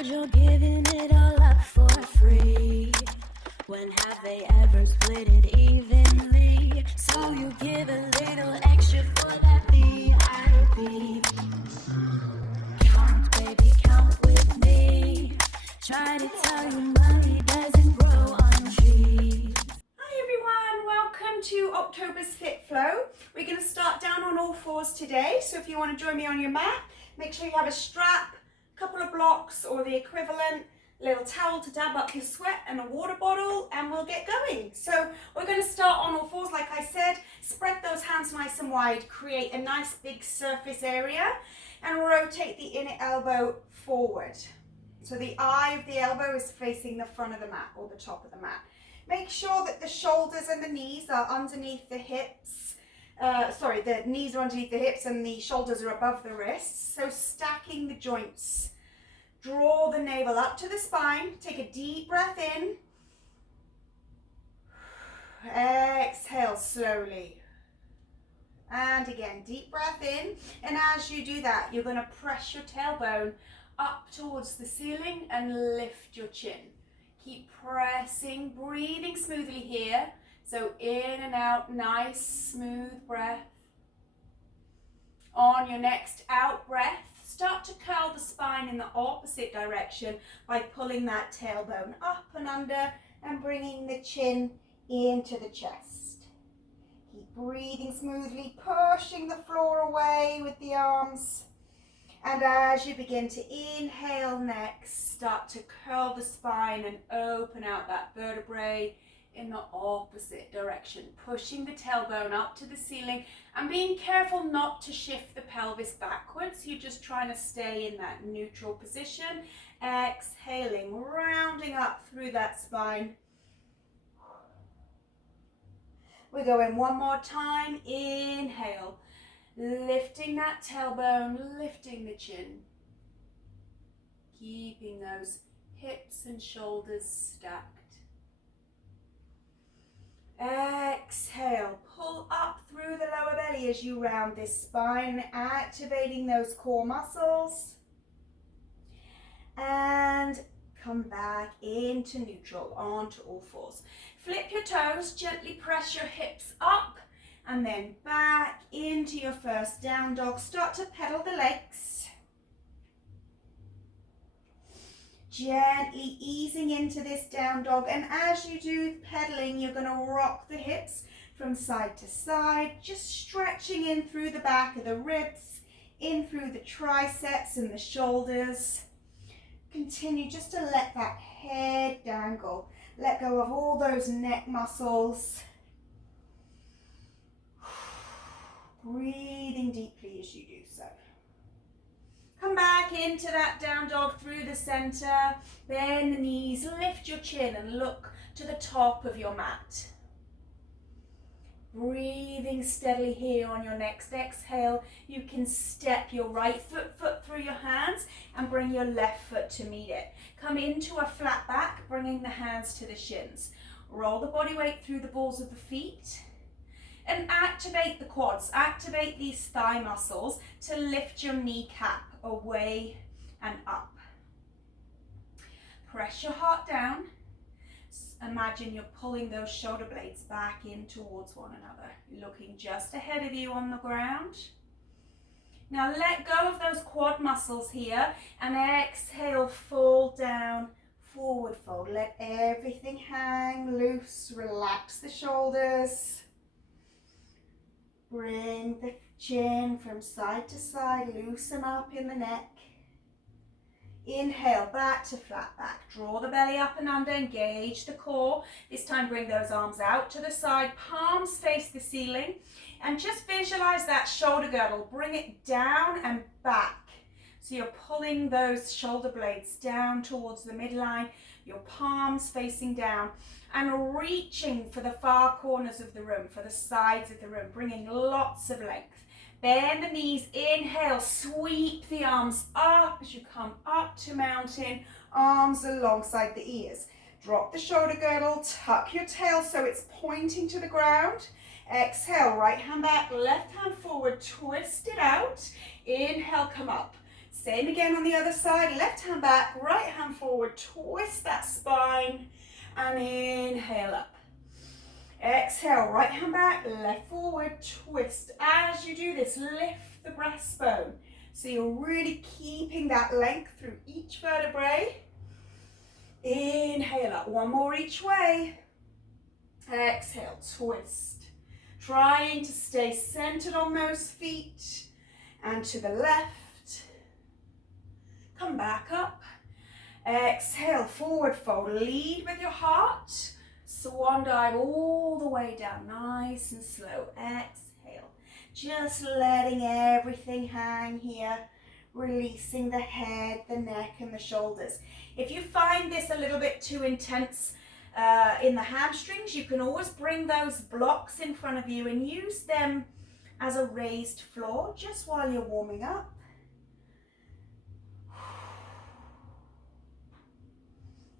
heard you're giving it all up for free. When have they ever split it evenly? So you give a little extra for that VIP. Count, baby, count with me. Try to tell you money doesn't grow on trees. Hi everyone, welcome to October's Fit Flow. We're going to start down on all fours today, so if you want to join me on your mat, make sure you have a strap, a couple of blocks or the equivalent, a little towel to dab up your sweat and a water bottle, and we'll get going. So we're going to start on all fours like I said. Spread those hands nice and wide, create a nice big surface area, and rotate the inner elbow forward. So the eye of the elbow is facing the front of the mat or the top of the mat. Make sure that the shoulders and the knees are underneath the hips. The knees are underneath the hips and the shoulders are above the wrists. So stacking the joints. Draw the navel up to the spine. Take a deep breath in. Exhale slowly. And again, deep breath in. And as you do that, you're going to press your tailbone up towards the ceiling and lift your chin. Keep pressing, breathing smoothly here. So in and out, nice smooth breath. On your next out breath, start to curl the spine in the opposite direction by pulling that tailbone up and under and bringing the chin into the chest. Keep breathing smoothly, pushing the floor away with the arms. And as you begin to inhale next, start to curl the spine and open out that vertebrae in the opposite direction, pushing the tailbone up to the ceiling and being careful not to shift the pelvis backwards. You're just trying to stay in that neutral position. Exhaling, rounding up through that spine. We're going one more time. Inhale. Lifting that tailbone, lifting the chin. Keeping those hips and shoulders stacked. Exhale, pull up through the lower belly as you round this spine, activating those core muscles. And come back into neutral, onto all fours. Flip your toes, gently press your hips up. And then back into your first down dog. Start to pedal the legs. Gently easing into this down dog. And as you do pedaling, you're going to rock the hips from side to side. Just stretching in through the back of the ribs, in through the triceps and the shoulders. Continue just to let that head dangle. Let go of all those neck muscles. Breathing deeply as you do so. Come back into that down dog through the center. Bend the knees, lift your chin and look to the top of your mat. Breathing steadily here on your next exhale. You can step your right foot through your hands and bring your left foot to meet it. Come into a flat back, bringing the hands to the shins. Roll the body weight through the balls of the feet. And activate the quads, activate these thigh muscles to lift your kneecap away and up. Press your heart down. Imagine you're pulling those shoulder blades back in towards one another. You're looking just ahead of you on the ground. Now let go of those quad muscles here and exhale, fall down, forward fold. Let everything hang loose, relax the shoulders. Bring the chin from side to side, loosen up in the neck. Inhale, back to flat back. Draw the belly up and under, engage the core. This time bring those arms out to the side, palms face the ceiling. And just visualize that shoulder girdle. Bring it down and back. So you're pulling those shoulder blades down towards the midline, your palms facing down. And reaching for the far corners of the room, for the sides of the room, bringing lots of length. Bend the knees, inhale, sweep the arms up as you come up to mountain, arms alongside the ears. Drop the shoulder girdle, tuck your tail so it's pointing to the ground. Exhale, right hand back, left hand forward, twist it out. Inhale, come up. Same again on the other side, left hand back, right hand forward, twist that spine, and inhale up. Exhale, right hand back, left forward, twist. As you do this, lift the breastbone. So you're really keeping that length through each vertebrae. Inhale up, one more each way. Exhale, twist. Trying to stay centered on those feet and to the left. Come back up. Exhale, forward fold. Lead with your heart. Swan dive all the way down, nice and slow. Exhale, just letting everything hang here. Releasing the head, the neck and the shoulders. If you find this a little bit too intense in the hamstrings, you can always bring those blocks in front of you and use them as a raised floor just while you're warming up.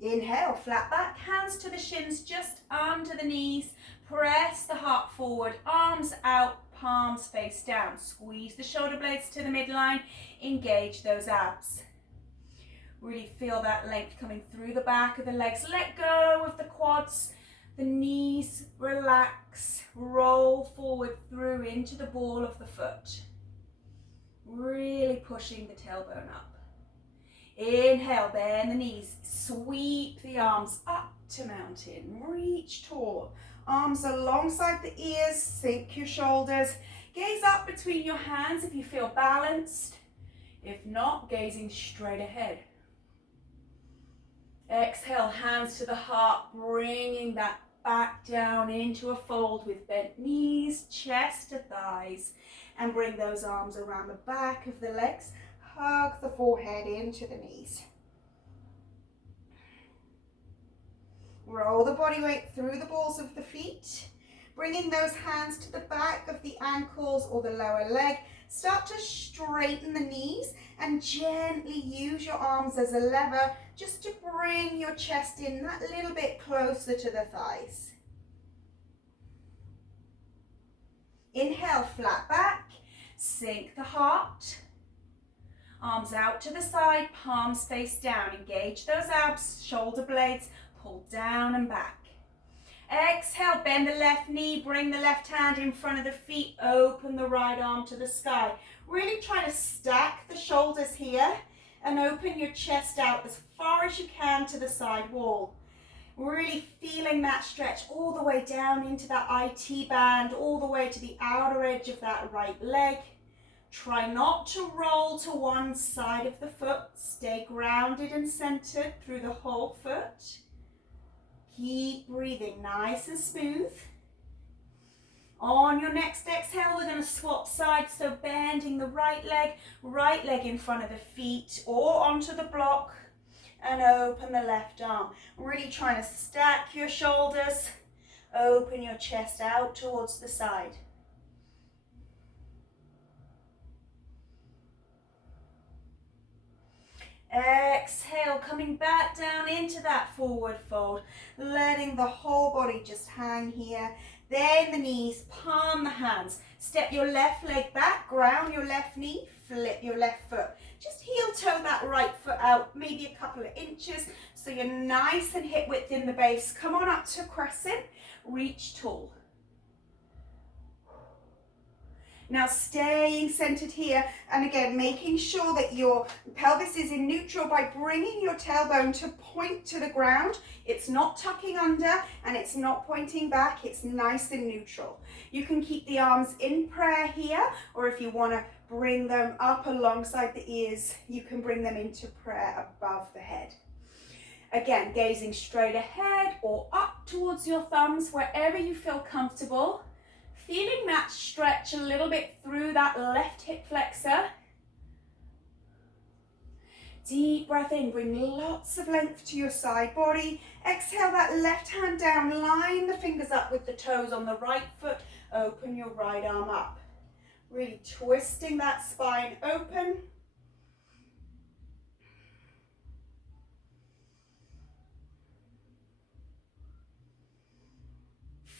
Inhale, flat back, hands to the shins, just under the knees. Press the heart forward, arms out, palms face down. Squeeze the shoulder blades to the midline, engage those abs. Really feel that length coming through the back of the legs. Let go of the quads, the knees, relax, roll forward through into the ball of the foot. Really pushing the tailbone up. Inhale, bend the knees, sweep the arms up to mountain, reach tall. Arms alongside the ears, sink your shoulders. Gaze up between your hands if you feel balanced. If not, gazing straight ahead. Exhale, hands to the heart, bringing that back down into a fold with bent knees, chest to thighs. And bring those arms around the back of the legs. Hug the forehead into the knees. Roll the body weight through the balls of the feet. Bringing those hands to the back of the ankles or the lower leg. Start to straighten the knees and gently use your arms as a lever just to bring your chest in that little bit closer to the thighs. Inhale, flat back, sink the heart. Arms out to the side, palms face down. Engage those abs, shoulder blades, pull down and back. Exhale, bend the left knee, bring the left hand in front of the feet, open the right arm to the sky. Really try to stack the shoulders here and open your chest out as far as you can to the side wall. Really feeling that stretch all the way down into that IT band, all the way to the outer edge of that right leg. Try not to roll to one side of the foot. Stay grounded and centered through the whole foot. Keep breathing nice and smooth. On your next exhale, we're going to swap sides. So bending the right leg in front of the feet or onto the block, and open the left arm. Really trying to stack your shoulders. Open your chest out towards the side. Exhale, coming back down into that forward fold, letting the whole body just hang here. Then the knees, palm the hands. Step your left leg back, ground your left knee, flip your left foot. Just heel toe that right foot out, maybe a couple of inches, so you're nice and hip width in the base. Come on up to crescent, reach tall. Now staying centered here, and again making sure that your pelvis is in neutral by bringing your tailbone to point to the ground. It's not tucking under and it's not pointing back, it's nice and neutral. You can keep the arms in prayer here, or if you want to bring them up alongside the ears, you can bring them into prayer above the head. Again, gazing straight ahead or up towards your thumbs, wherever you feel comfortable. Feeling that stretch a little bit through that left hip flexor. Deep breath in, bring lots of length to your side body. Exhale that left hand down, line the fingers up with the toes on the right foot. Open your right arm up. Really twisting that spine open.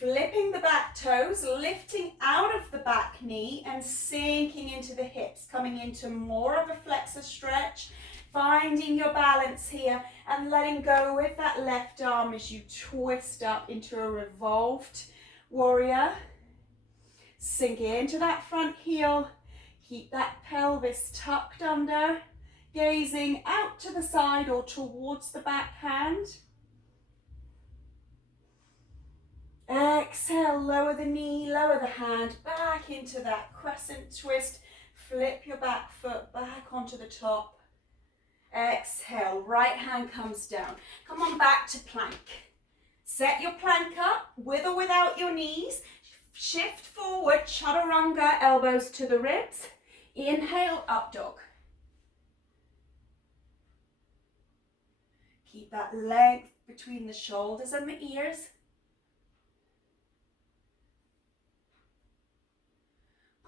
Flipping the back toes, lifting out of the back knee and sinking into the hips, coming into more of a flexor stretch, finding your balance here and letting go with that left arm as you twist up into a revolved warrior. Sink into that front heel, keep that pelvis tucked under, gazing out to the side or towards the back hand. Exhale, lower the knee, lower the hand, back into that crescent twist. Flip your back foot back onto the top. Exhale, right hand comes down. Come on back to plank. Set your plank up, with or without your knees. Shift forward, chaturanga, elbows to the ribs. Inhale, up dog. Keep that length between the shoulders and the ears.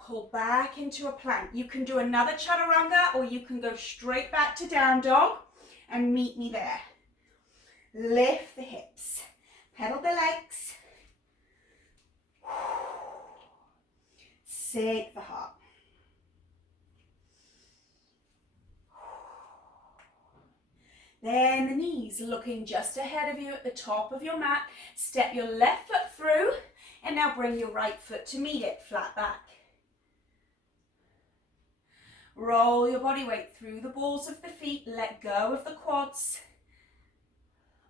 Pull back into a plank. You can do another chaturanga or you can go straight back to down dog and meet me there. Lift the hips, pedal the legs. Sink the heart. Then the knees looking just ahead of you at the top of your mat. Step your left foot through and now bring your right foot to meet it, flat back. Roll your body weight through the balls of the feet, let go of the quads.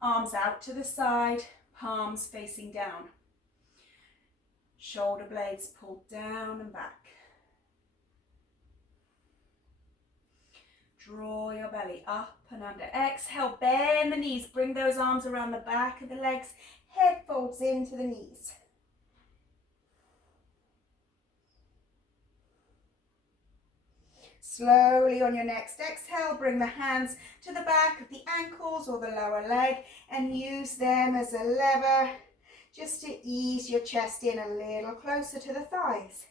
Arms out to the side, palms facing down. Shoulder blades pulled down and back. Draw your belly up and under. Exhale, bend the knees, bring those arms around the back of the legs, head folds into the knees. Slowly on your next exhale, bring the hands to the back of the ankles or the lower leg and use them as a lever just to ease your chest in a little closer to the thighs.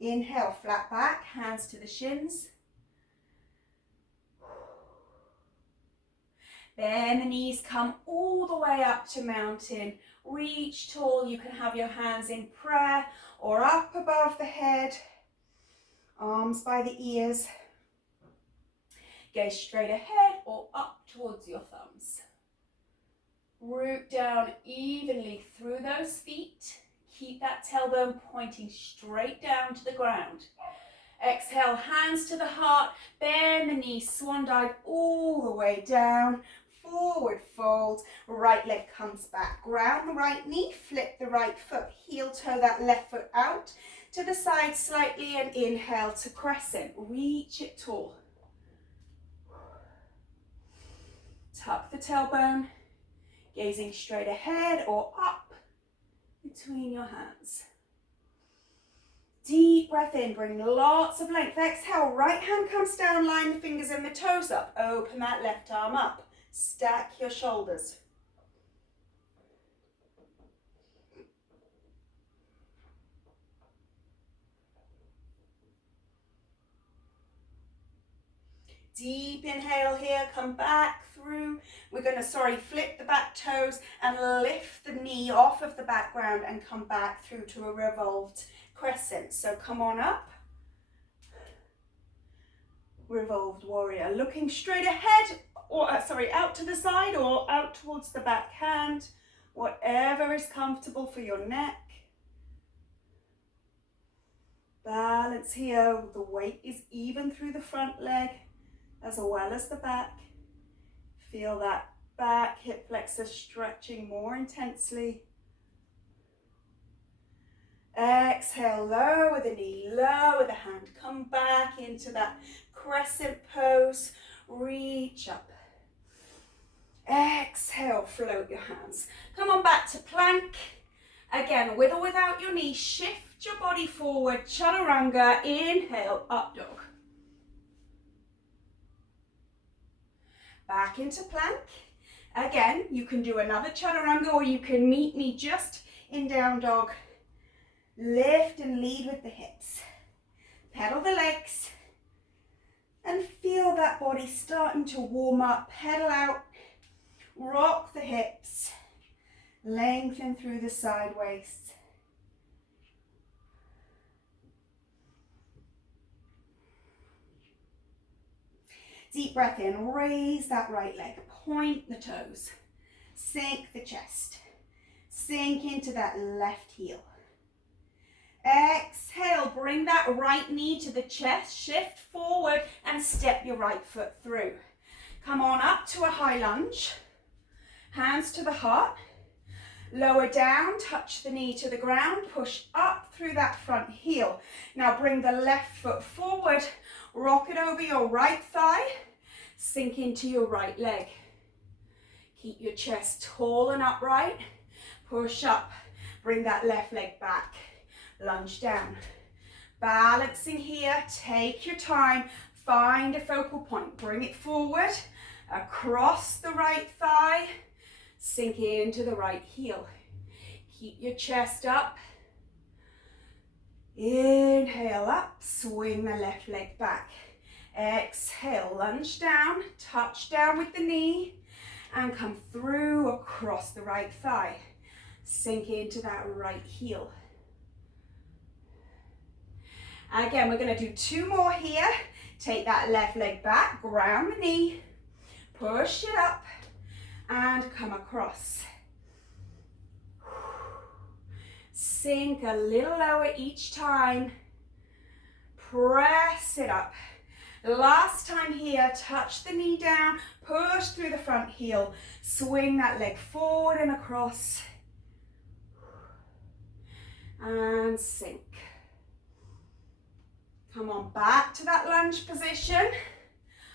Inhale, flat back, hands to the shins. Bend the knees, come all the way up to mountain. Reach tall, you can have your hands in prayer or up above the head. Arms by the ears. Gaze straight ahead or up towards your thumbs. Root down evenly through those feet. Keep that tailbone pointing straight down to the ground. Exhale, hands to the heart. Bend the knees, swan dive all the way down. Forward fold, right leg comes back. Ground the right knee, flip the right foot. Heel toe that left foot out to the side slightly and inhale to crescent. Reach it tall. Tuck the tailbone, gazing straight ahead or up between your hands. Deep breath in, bring lots of length. Exhale, right hand comes down, line the fingers and the toes up. Open that left arm up. Stack your shoulders. Deep inhale here, come back through. We're going to, flip the back toes and lift the knee off of the background and come back through to a revolved crescent. So come on up. Revolved warrior. Looking straight ahead, or out to the side or out towards the back hand. Whatever is comfortable for your neck. Balance here. The weight is even through the front leg as well as the back. Feel that back hip flexor stretching more intensely. Exhale, lower the knee, lower the hand. Come back into that crescent pose. Reach up. Exhale, float your hands. Come on back to plank. Again, with or without your knee, shift your body forward. Chaturanga, inhale, up dog. Back into plank. Again, you can do another chaturanga or you can meet me just in down dog. Lift and lead with the hips. Pedal the legs. And feel that body starting to warm up. Pedal out. Rock the hips. Lengthen through the side waist. Deep breath in. Raise that right leg. Point the toes. Sink the chest. Sink into that left heel. Exhale, bring that right knee to the chest, shift forward and step your right foot through. Come on up to a high lunge. Hands to the heart. Lower down, touch the knee to the ground, push up through that front heel. Now bring the left foot forward, rock it over your right thigh, sink into your right leg. Keep your chest tall and upright, push up, bring that left leg back, lunge down. Balancing here, take your time, find a focal point, bring it forward, across the right thigh, sink into the right heel. Keep your chest up. Inhale up, swing the left leg back. Exhale, lunge down, touch down with the knee, and come through across the right thigh. Sink into that right heel. Again, we're going to do 2 more here. Take that left leg back, ground the knee, push it up, and come across. Sink a little lower each time. Press it up. Last time here, touch the knee down, push through the front heel, swing that leg forward and across, and sink. Come on, back to that lunge position.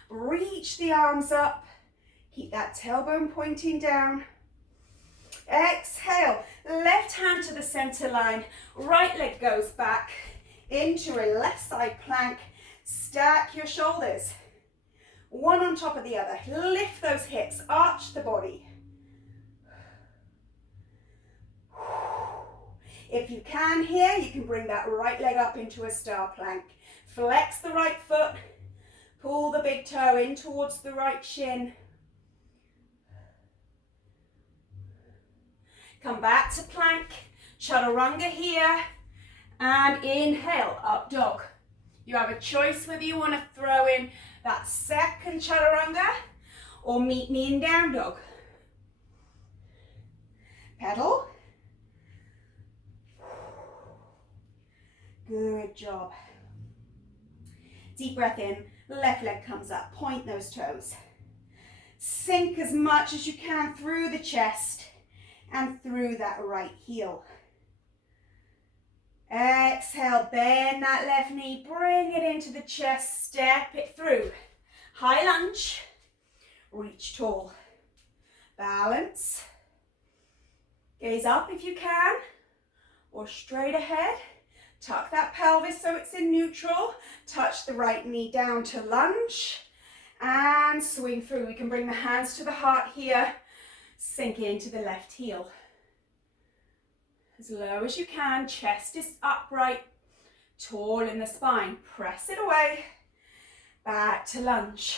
Reach the arms up. Keep that tailbone pointing down. Exhale, left hand to the center line. Right leg goes back into a left side plank. Stack your shoulders. One on top of the other. Lift those hips, arch the body. If you can here, you can bring that right leg up into a star plank. Flex the right foot. Pull the big toe in towards the right shin. Come back to plank, chaturanga here, and inhale, up dog. You have a choice whether you want to throw in that second chaturanga or meet me in down dog. Pedal. Good job. Deep breath in, left leg comes up, point those toes. Sink as much as you can through the chest and through that right heel. Exhale, bend that left knee, bring it into the chest, step it through. High lunge, reach tall. Balance. Gaze up if you can, or straight ahead. Tuck that pelvis so it's in neutral. Touch the right knee down to lunge and swing through. We can bring the hands to the heart here. Sink into the left heel. As low as you can, chest is upright, tall in the spine. Press it away. Back to lunge.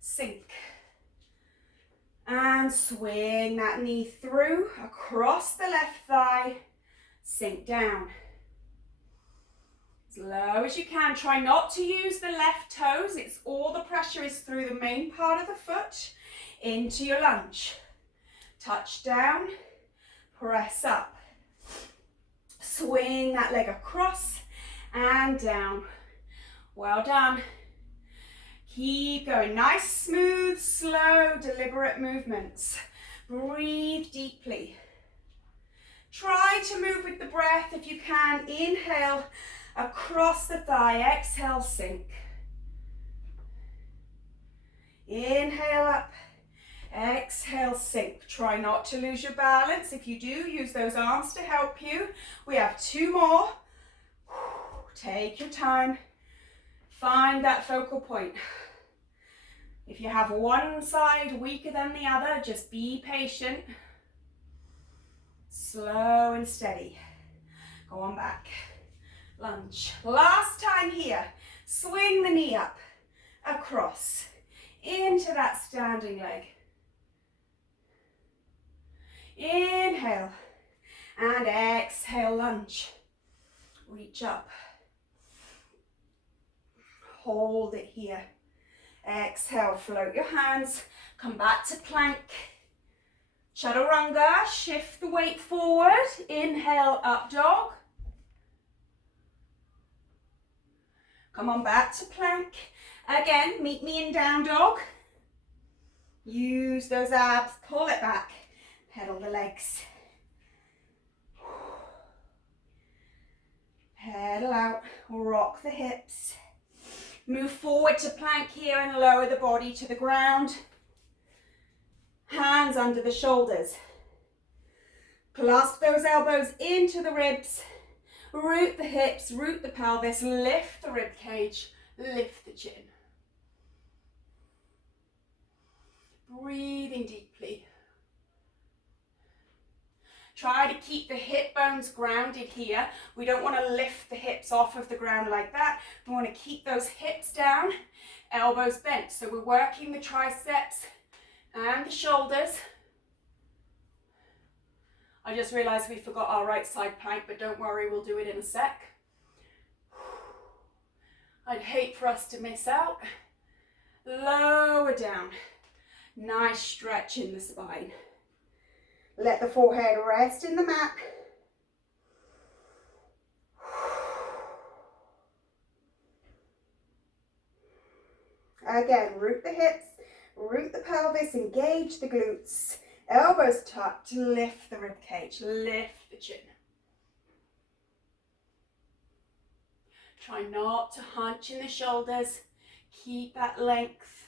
Sink. And swing that knee through, across the left thigh. Sink down. As low as you can. Try not to use the left toes. It's all the pressure is through the main part of the foot into your lunge. Touch down, press up. Swing that leg across and down. Well done. Keep going. Nice, smooth, slow, deliberate movements. Breathe deeply. Try to move with the breath if you can. Inhale across the thigh. Exhale, sink. Inhale up. Exhale, sink. Try not to lose your balance. If you do, use those arms to help you. We have 2 more. Take your time. Find that focal point. If you have one side weaker than the other, just be patient. Slow and steady. Go on back. Lunge. Last time here. Swing the knee up, across, into that standing leg. Inhale and exhale, lunge. Reach up. Hold it here. Exhale, float your hands. Come back to plank. Chaturanga, shift the weight forward. Inhale, up dog. Come on back to plank. Again, meet me in down dog. Use those abs, pull it back. Pedal the legs. Pedal out, rock the hips. Move forward to plank here and lower the body to the ground. Hands under the shoulders. Clasp those elbows into the ribs. Root the hips, root the pelvis, lift the rib cage, lift the chin. Breathing deeply. Try to keep the hip bones grounded here. We don't want to lift the hips off of the ground like that. We want to keep those hips down, elbows bent. So we're working the triceps and the shoulders. I just realized we forgot our right side plank, but don't worry, we'll do it in a sec. I'd hate for us to miss out. Lower down. Nice stretch in the spine. Let the forehead rest in the mat. Again, root the hips, root the pelvis, engage the glutes. Elbows tucked, lift the rib cage, lift the chin. Try not to hunch in the shoulders. Keep that length.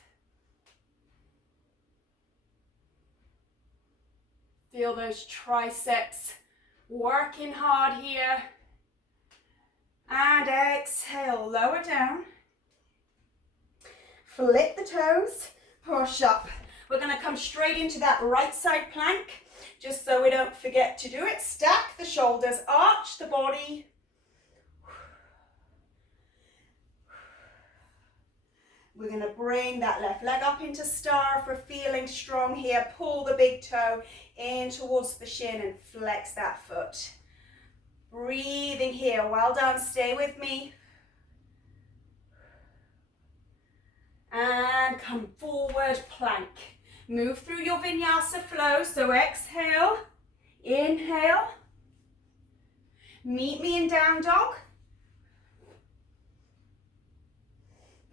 Feel those triceps working hard here. And exhale, lower down. Flip the toes, push up. We're going to come straight into that right side plank, just so we don't forget to do it. Stack the shoulders, arch the body. We're going to bring that left leg up into star if we're feeling strong here. Pull the big toe in towards the shin and flex that foot. Breathing here. Well done. Stay with me. And come forward, plank. Move through your vinyasa flow. So exhale, inhale. Meet me in down dog.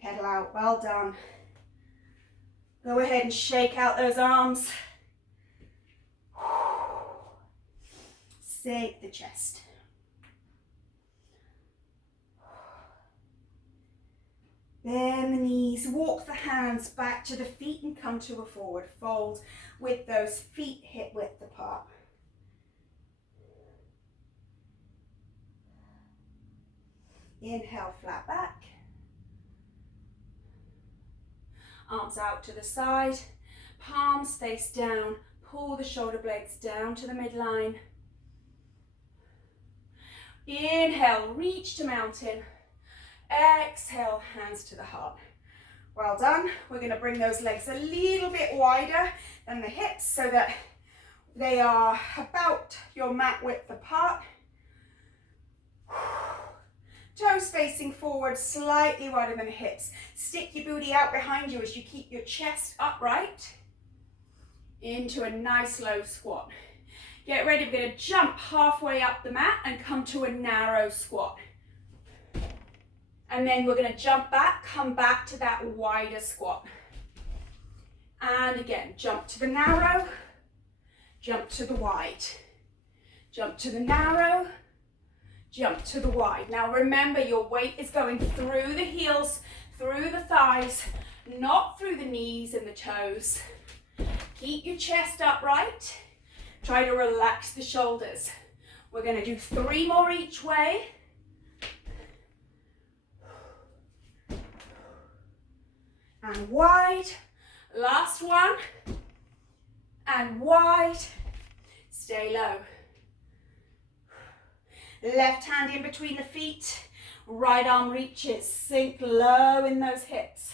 Pedal out, well done. Go ahead and shake out those arms. Sink the chest. Bend the knees, walk the hands back to the feet and come to a forward fold with those feet hip width apart. Inhale, flat back. Arms out to the side, palms face down, pull the shoulder blades down to the midline. Inhale, reach to mountain. Exhale, hands to the heart. Well done. We're going to bring those legs a little bit wider than the hips so that they are about your mat width apart. Toes facing forward, slightly wider than the hips. Stick your booty out behind you as you keep your chest upright into a nice low squat. Get ready, we're going to jump halfway up the mat and come to a narrow squat. And then we're going to jump back, come back to that wider squat. And again, jump to the narrow, jump to the wide. Jump to the narrow, jump to the wide. Now remember, your weight is going through the heels, through the thighs, not through the knees and the toes. Keep your chest upright. Try to relax the shoulders. We're going to do 3 more each way. And wide. Last one. And wide. Stay low. Left hand in between the feet. Right arm reaches. Sink low in those hips.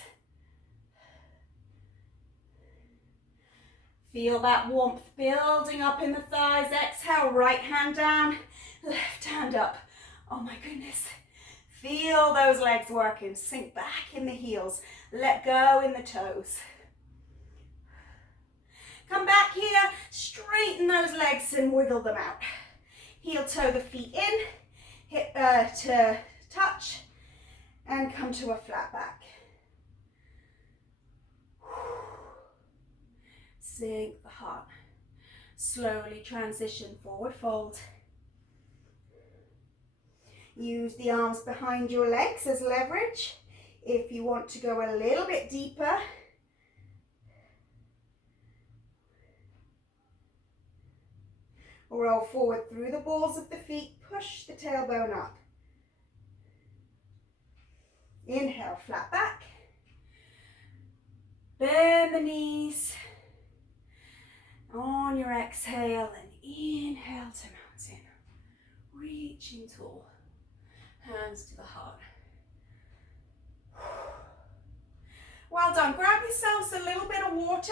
Feel that warmth building up in the thighs. Exhale, right hand down, left hand up. Oh my goodness. Feel those legs working. Sink back in the heels. Let go in the toes. Come back here, straighten those legs and wiggle them out. Heel toe the feet in, hip to touch, and come to a flat back. Sink the heart. Slowly transition forward fold. Use the arms behind your legs as leverage. If you want to go a little bit deeper, roll forward through the balls of the feet, push the tailbone up. Inhale, flat back. Bend the knees. On your exhale and inhale to mountain. Reaching tall. Hands to the heart. Well done. Grab yourselves a little bit of water.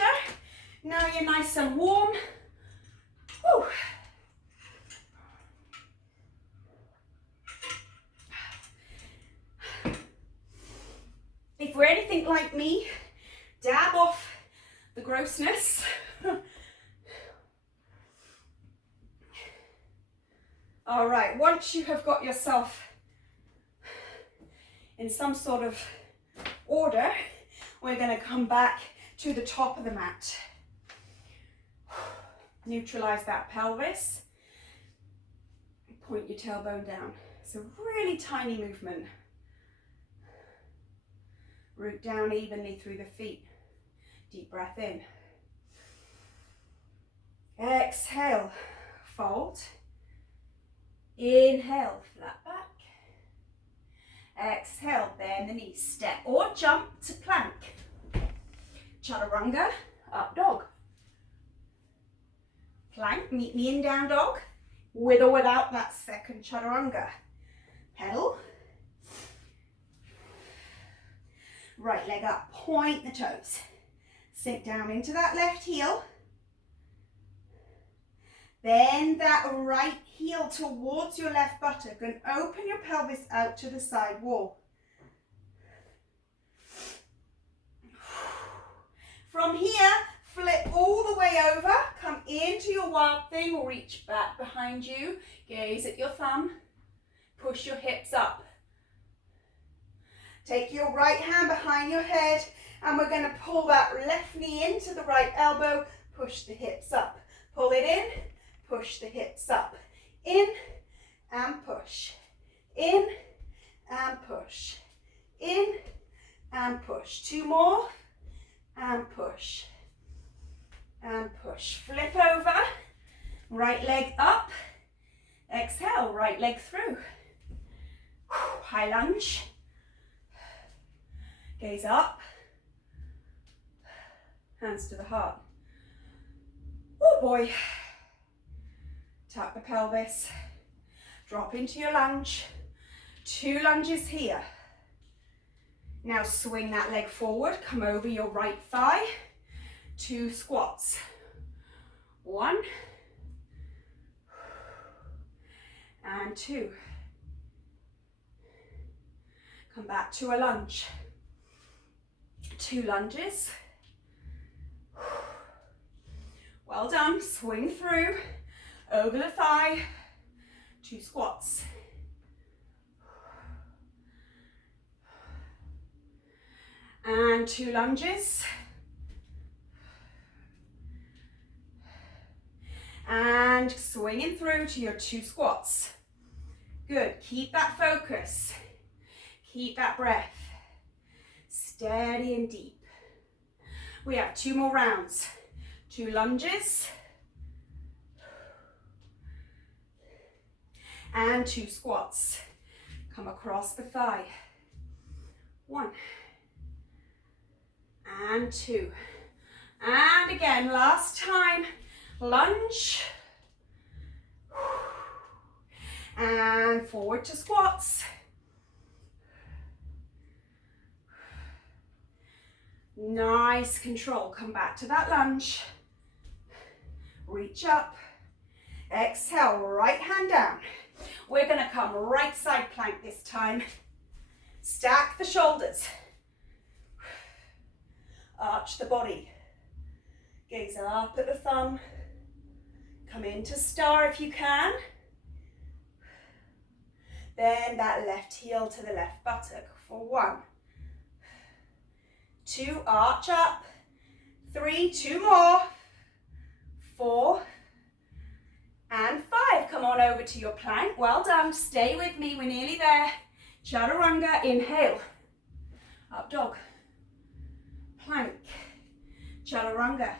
Now you're nice and warm. Woo. If we're anything like me, dab off the grossness. All right, once you have got yourself in some sort of order, we're going to come back to the top of the mat. Neutralize that pelvis. Point your tailbone down. It's a really tiny movement. Root down evenly through the feet. Deep breath in. Exhale, fold. Inhale, flat back. Exhale, bend the knees. Step or jump to plank. Chaturanga, up dog. Plank, meet me in down dog. With or without that second chaturanga. Pedal. Right leg up, point the toes. Sink down into that left heel. Bend that right heel towards your left buttock and open your pelvis out to the side wall. From here, flip all the way over, come into your wild thing, reach back behind you, gaze at your thumb, push your hips up. Take your right hand behind your head and we're going to pull that left knee into the right elbow, push the hips up. Pull it in, push the hips up. In and push. In and push. In and push. Two more and push. And push. Flip over. Right leg up. Exhale, right leg through. High lunge. Gaze up. Hands to the heart. Oh boy. Tuck the pelvis. Drop into your lunge. 2 lunges here. Now swing that leg forward. Come over your right thigh. 2 squats. 1 and 2. Come back to a lunge. 2 lunges. Well done. Swing through. Over the thigh. 2 squats. And 2 lunges. And swinging through to your 2 squats. Good. Keep that focus. Keep that breath. Steady and deep. We have 2 more rounds. 2 lunges. And 2 squats. Come across the thigh. 1 and 2. And again, last time. Lunge. And forward to squats. Nice control. Come back to that lunge. reach up. Exhale, right hand down. We're going to come right side plank this time. Stack the shoulders. Arch the body. Gaze up at the thumb. Come into star if you can. Bend that left heel to the left buttock for 1, 2, arch up, 3, 2 more, 4, and 5. Come on over to your plank. Well done. Stay with me. We're nearly there. Chaturanga. Inhale. Up dog. Plank. Chaturanga.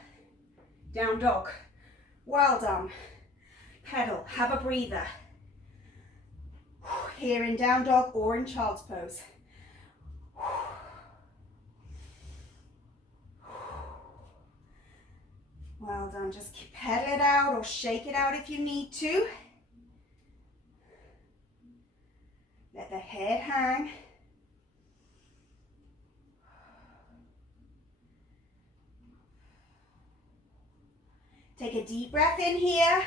Down dog. Well done. Pedal. Have a breather. Here in down dog or in child's pose. Well done. Just pedal it out or shake it out if you need to. Let the head hang. Take a deep breath in here.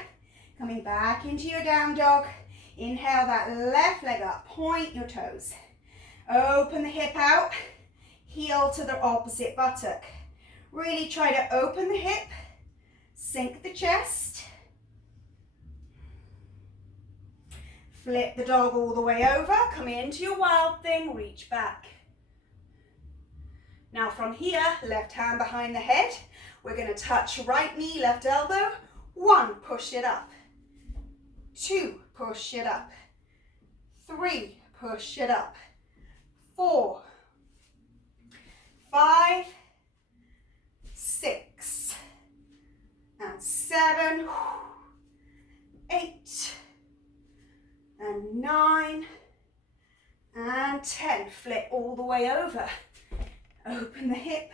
Coming back into your down dog. Inhale that left leg up. Point your toes. Open the hip out. Heel to the opposite buttock. Really try to open the hip. Sink the chest. Flip the dog all the way over. Come into your wild thing. Reach back. Now from here, left hand behind the head. We're going to touch right knee, left elbow. 1, push it up. 2, push it up. 3, push it up. 4, 5, 6, and 7, 8, and 9, and 10. Flip all the way over. Open the hip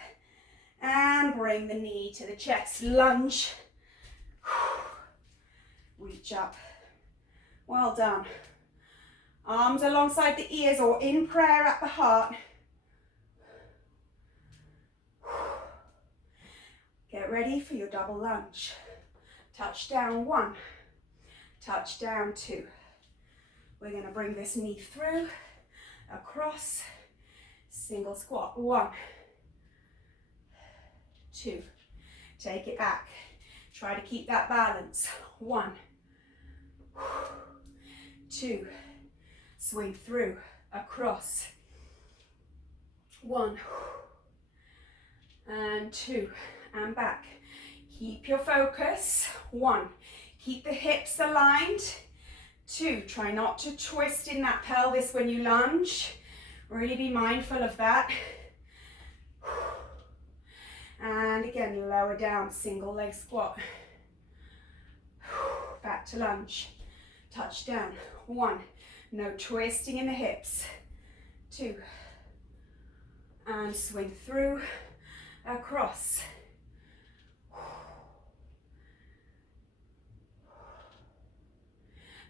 and bring the knee to the chest. Lunge. Reach up. Well done. Arms alongside the ears or in prayer at the heart. Get ready for your double lunge. Touch down 1, touch down 2. We're going to bring this knee through, across, single squat. 1, 2. Take it back. Try to keep that balance. 1, 2. Swing through, across. 1, and 2, and back. Keep your focus. 1, keep the hips aligned. 2, try not to twist in that pelvis when you lunge. Really be mindful of that. And again, lower down, single leg squat. Back to lunge. Touch down. 1, no twisting in the hips. 2, and swing through, across.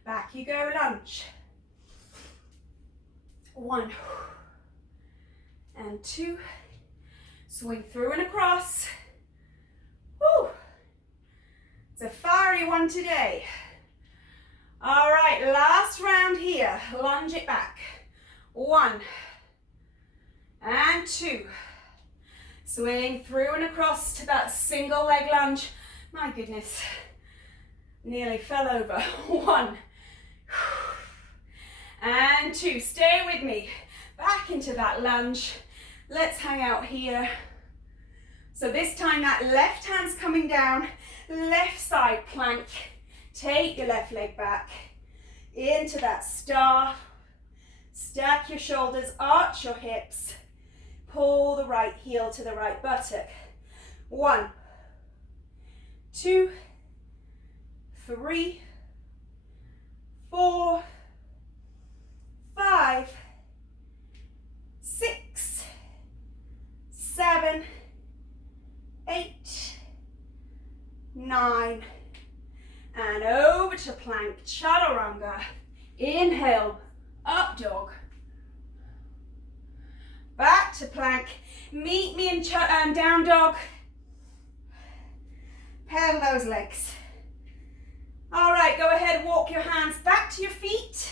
Back you go, lunge. 1, and 2. Swing through and across. Woo! It's a fiery one today. All right, last round here. Lunge it back. 1, and 2. Swing through and across to that single leg lunge. My goodness, nearly fell over. 1, and 2. Stay with me. Back into that lunge. Let's hang out here. So this time that left hand's coming down, left side plank. Take your left leg back into that star. Stack your shoulders, arch your hips. Pull the right heel to the right buttock. 1, 2, 3, 4, 5, 6, 7, 8, 9, and over to plank, chaturanga. Inhale, up dog. Back to plank. Meet me in down dog. Pedal those legs. All right, go ahead, walk your hands back to your feet,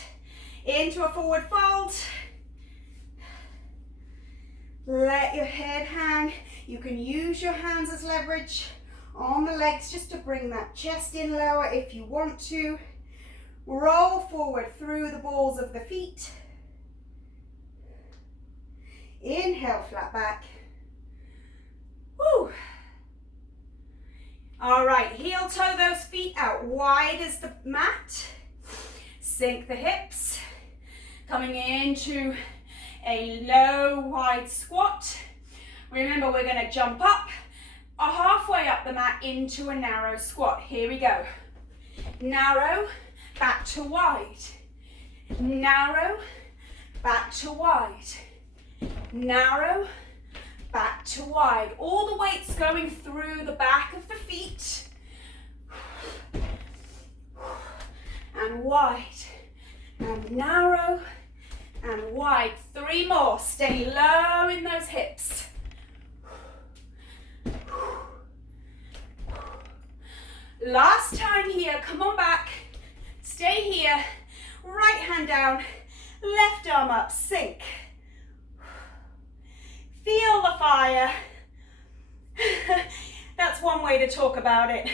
into a forward fold. Let your head hang. You can use your hands as leverage on the legs just to bring that chest in lower if you want to. Roll forward through the balls of the feet. Inhale, flat back. Woo. All right, heel toe those feet out wide as the mat. Sink the hips. Coming into a low, wide squat. Remember, we're going to jump up, halfway up the mat into a narrow squat. Here we go. Narrow, back to wide. Narrow, back to wide. Narrow, back to wide. All the weight's going through the back of the feet. And wide. And narrow. And wide. 3 more. Stay low in those hips. Last time here. Come on back. Stay here. Right hand down. Left arm up. Sink. Feel the fire. That's one way to talk about it.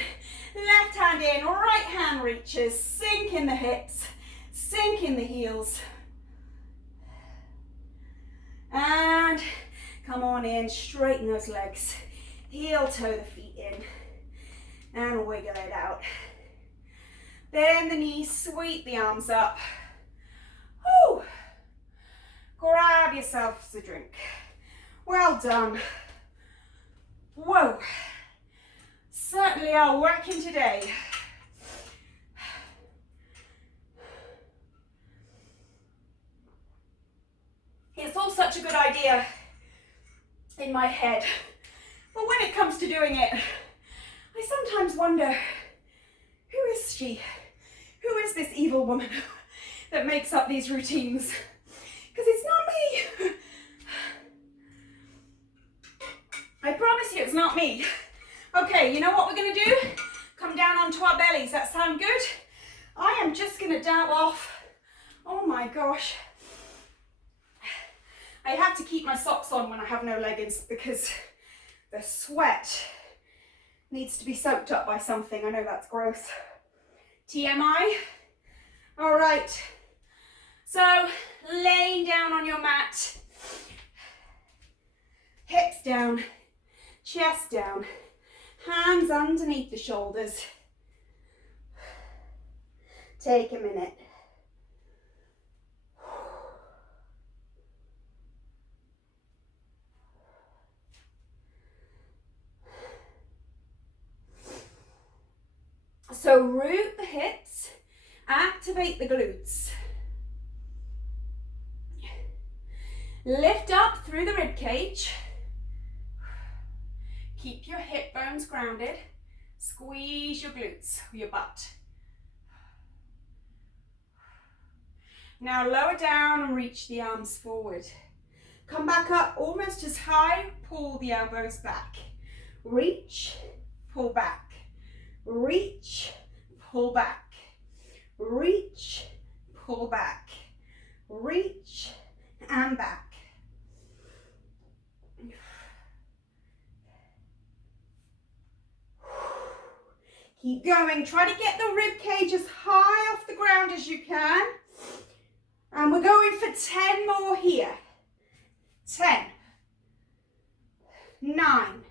Left hand in, right hand reaches. Sink in the hips. Sink in the heels. And come on in, straighten those legs. Heel toe the feet in. And wiggle it out. Bend the knees, sweep the arms up. Whew. Grab yourself a drink. Well done. Whoa. Certainly are working today. It's all such a good idea in my head. But when it comes to doing it, I sometimes wonder, who is she? Who is this evil woman that makes up these routines? Because it's not me. I promise you it's not me. Okay, you know what we're going to do? Come down onto our bellies. That sound good? I am just going to dab off. Oh my gosh. I have to keep my socks on when I have no leggings because the sweat needs to be soaked up by something. I know that's gross. TMI. All right. So, laying down on your mat. Hips down. Chest down, hands underneath the shoulders. Take a minute. So root the hips, activate the glutes. Lift up through the rib cage. Keep your hip bones grounded. Squeeze your glutes, your butt. Now lower down and reach the arms forward. Come back up almost as high, pull the elbows back. Reach, pull back. Reach, pull back. Reach, pull back. Reach, and back. Keep going. Try to get the rib cage as high off the ground as you can. And we're going for 10 more here. 10, 9,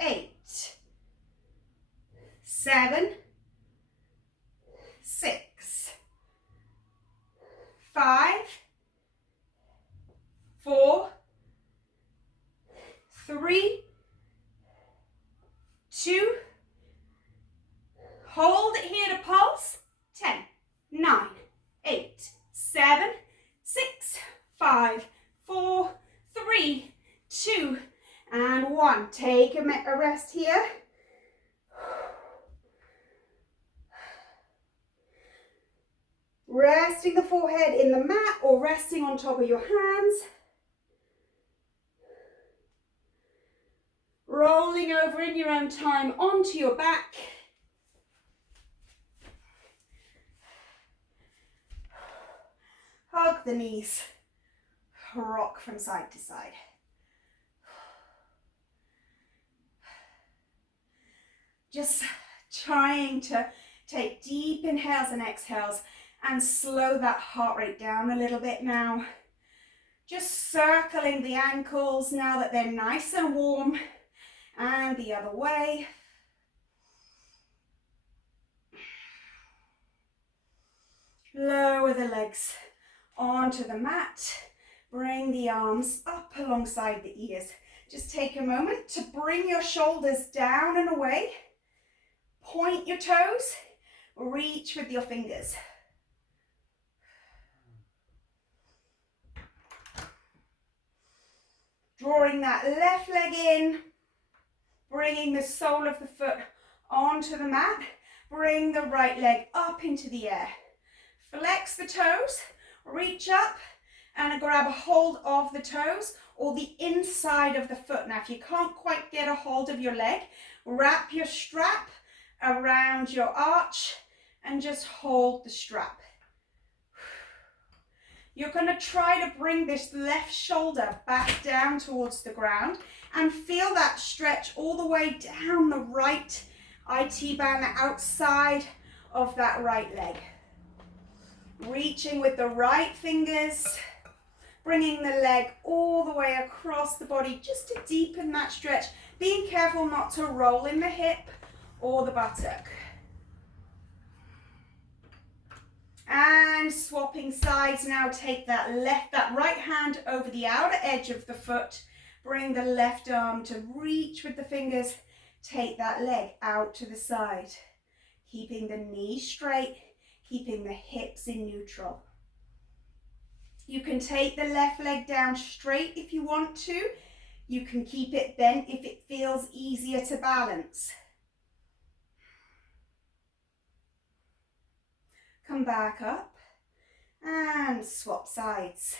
8, 7, 6, 5, 4, 3, 2, hold it here to pulse. 10, 9, 8, 7, 6, 5, 4, 3, 2, and 1. Take a rest here. Resting the forehead in the mat or resting on top of your hands. Rolling over in your own time onto your back. hug the knees. Rock from side to side. Just trying to take deep inhales and exhales and slow that heart rate down a little bit now. Just circling the ankles now that they're nice and warm, and the other way. Lower the legs onto the mat. Bring the arms up alongside the ears. Just take a moment to bring your shoulders down and away. Point your toes. Reach with your fingers. Drawing that left leg in. Bringing the sole of the foot onto the mat. Bring the right leg up into the air. Flex the toes. Reach up and grab a hold of the toes or the inside of the foot. Now, if you can't quite get a hold of your leg, wrap your strap around your arch and just hold the strap. You're going to try to bring this left shoulder back down towards the ground and feel that stretch all the way down the right IT band, the outside of that right leg. Reaching with the right fingers, bringing the leg all the way across the body just to deepen that stretch. Being careful not to roll in the hip or the buttock. And swapping sides now, take that right hand over the outer edge of the foot. Bring the left arm to reach with the fingers. Take that leg out to the side. Keeping the knees straight, keeping the hips in neutral. You can take the left leg down straight if you want to. You can keep it bent if it feels easier to balance. Come back up and swap sides.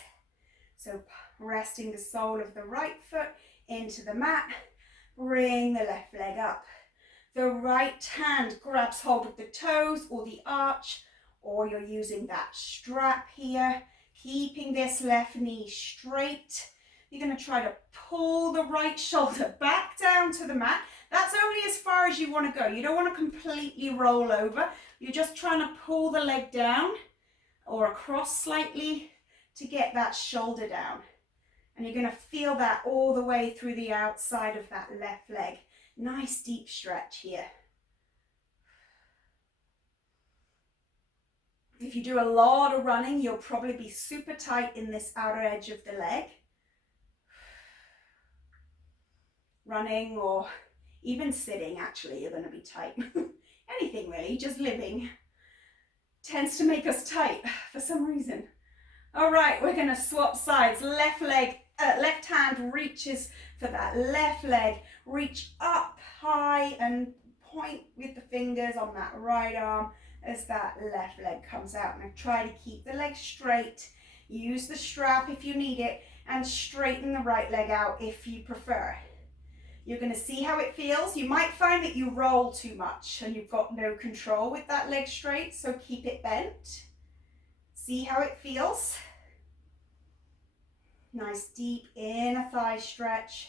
So resting the sole of the right foot into the mat, bring the left leg up. The right hand grabs hold of the toes or the arch, or you're using that strap here, keeping this left knee straight. You're going to try to pull the right shoulder back down to the mat. That's only as far as you want to go. You don't want to completely roll over. You're just trying to pull the leg down or across slightly to get that shoulder down. And you're going to feel that all the way through the outside of that left leg. Nice deep stretch here. If you do a lot of running, you'll probably be super tight in this outer edge of the leg. Running or even sitting, actually, you're going to be tight. Anything really, just living tends to make us tight for some reason. All right, we're going to swap sides. Left hand reaches for that left leg. Reach up high and point with the fingers on that right arm as that left leg comes out. Now try to keep the leg straight. Use the strap if you need it and straighten the right leg out if you prefer. You're going to see how it feels. You might find that you roll too much and you've got no control with that leg straight, so keep it bent. See how it feels. Nice deep inner thigh stretch.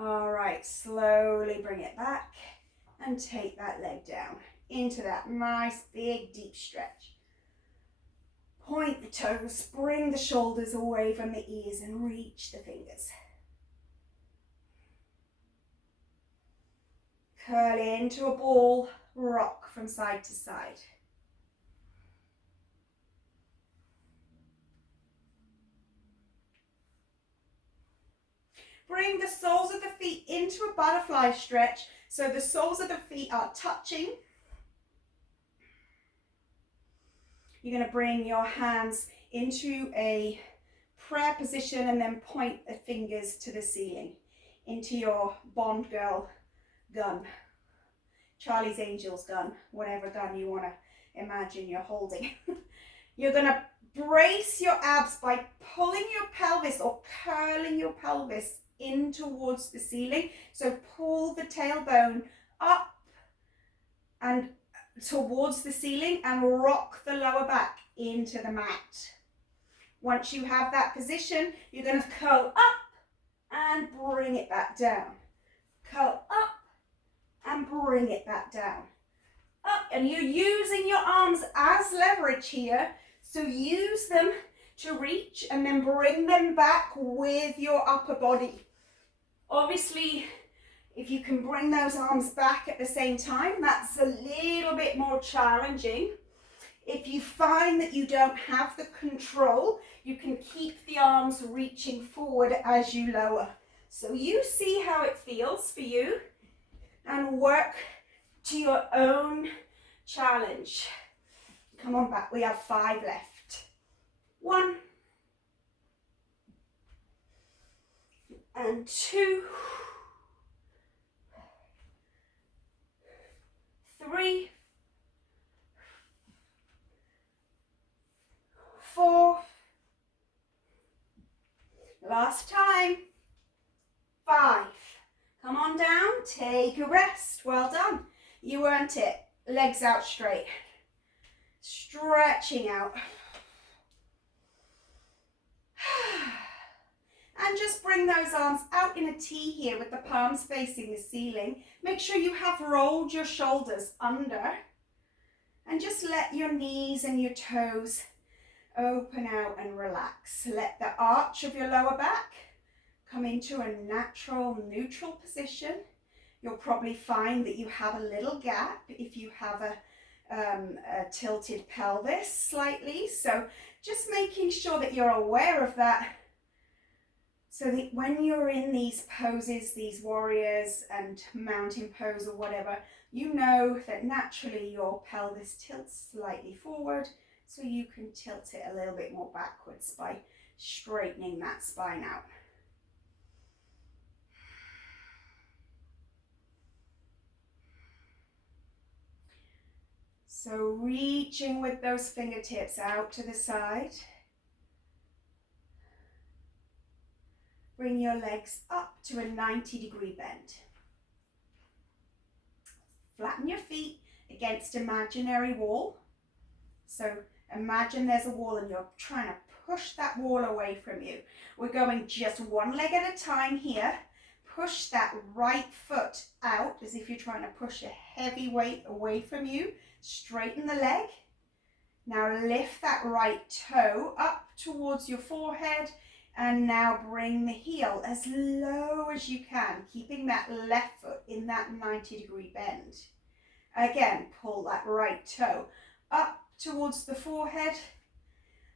All right, slowly bring it back and take that leg down into that nice big deep stretch. Point the toes, bring the shoulders away from the ears and reach the fingers. Curl into a ball, rock from side to side. Bring the soles of the feet into a butterfly stretch so the soles of the feet are touching. You're going to bring your hands into a prayer position and then point the fingers to the ceiling, into your Bond girl gun, Charlie's Angels gun, whatever gun you want to imagine you're holding. You're going to brace your abs by pulling your pelvis or curling your pelvis in towards the ceiling. So pull the tailbone up towards the ceiling and rock the lower back into the mat. Once you have that position, you're going to curl up and bring it back down. Curl up and bring it back down. Up, and you're using your arms as leverage here, so use them to reach and then bring them back with your upper body. Obviously, if you can bring those arms back at the same time, that's a little bit more challenging. If you find that you don't have the control, you can keep the arms reaching forward as you lower. So you see how it feels for you and work to your own challenge. Come on back, we have 5 left. 1 and 2, 3, 4, last time, 5. Come on down, take a rest. Well done. You earned it. Legs out straight. Stretching out. And just bring those arms out in a T here with the palms facing the ceiling. Make sure you have rolled your shoulders under. And just let your knees and your toes open out and relax. Let the arch of your lower back come into a natural neutral position. You'll probably find that you have a little gap if you have a tilted pelvis slightly. So just making sure that you're aware of that, so that when you're in these poses, these warriors and mountain pose or whatever, you know that naturally your pelvis tilts slightly forward, so you can tilt it a little bit more backwards by straightening that spine out. So reaching with those fingertips out to the side. Bring your legs up to a 90-degree bend. Flatten your feet against imaginary wall. So imagine there's a wall and you're trying to push that wall away from you. We're going just one leg at a time here. Push that right foot out as if you're trying to push a heavy weight away from you. Straighten the leg. Now lift that right toe up towards your forehead, and now bring the heel as low as you can, keeping that left foot in that 90-degree bend. Again, pull that right toe up towards the forehead,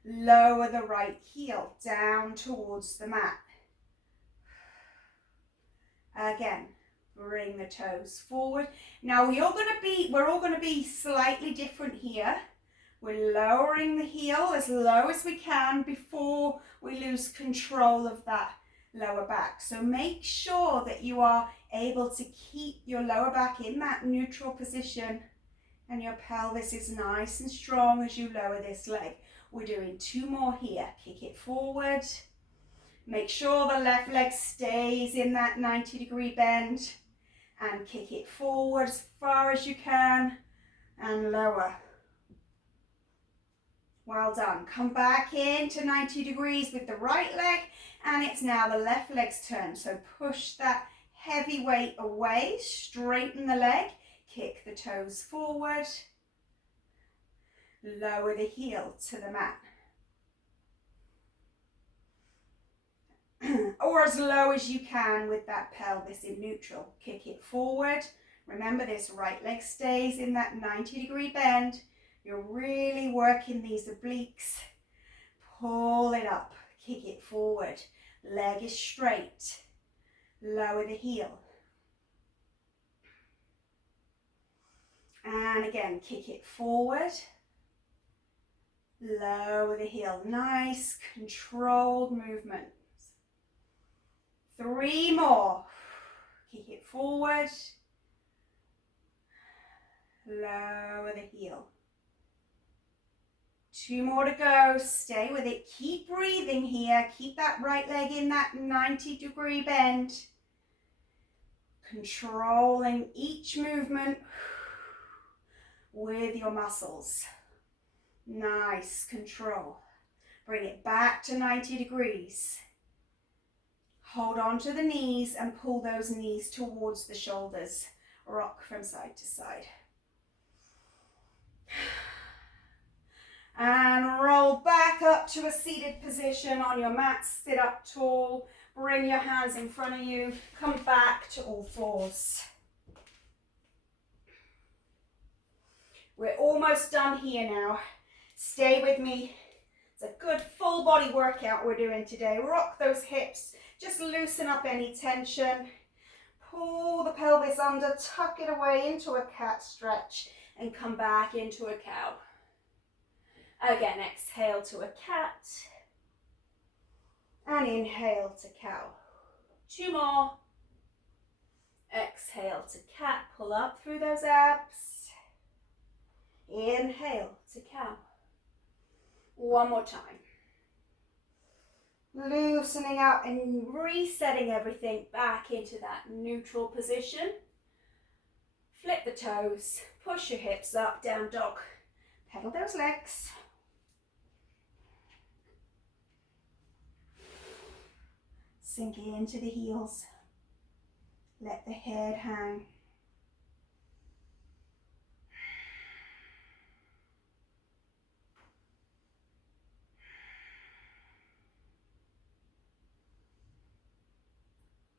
lower the right heel down towards the mat. Again, bring the toes forward. Now we're all going to be slightly different here. We're lowering the heel as low as we can before we lose control of that lower back. So make sure that you are able to keep your lower back in that neutral position and your pelvis is nice and strong as you lower this leg. We're doing 2 more here. Kick it forward. Make sure the left leg stays in that 90-degree bend. And kick it forward as far as you can and lower. Well done. Come back into 90 degrees with the right leg, and it's now the left leg's turn. So push that heavy weight away, straighten the leg, kick the toes forward, lower the heel to the mat. Or as low as you can with that pelvis in neutral. Kick it forward. Remember, this right leg stays in that 90-degree bend. You're really working these obliques. Pull it up. Kick it forward. Leg is straight. Lower the heel. And again, kick it forward. Lower the heel. Nice, controlled movement. 3 more. Kick it forward. Lower the heel. 2 more to go. Stay with it. Keep breathing here. Keep that right leg in that 90-degree bend. Controlling each movement. with your muscles. Nice control. Bring it back to 90 degrees. Hold on to the knees and pull those knees towards the shoulders. Rock from side to side. And roll back up to a seated position on your mat. Sit up tall. Bring your hands in front of you. Come back to all fours. We're almost done here now. Stay with me. It's a good full body workout we're doing today. Rock those hips. Just loosen up any tension. Pull the pelvis under. Tuck it away into a cat stretch. And come back into a cow. Again, exhale to a cat. And inhale to cow. 2 more. Exhale to cat. Pull up through those abs. Inhale to cow. 1 more time. Loosening up and resetting everything back into that neutral position. Flip the toes. Push your hips up, down dog. Pedal those legs. Sink into the heels. Let the head hang.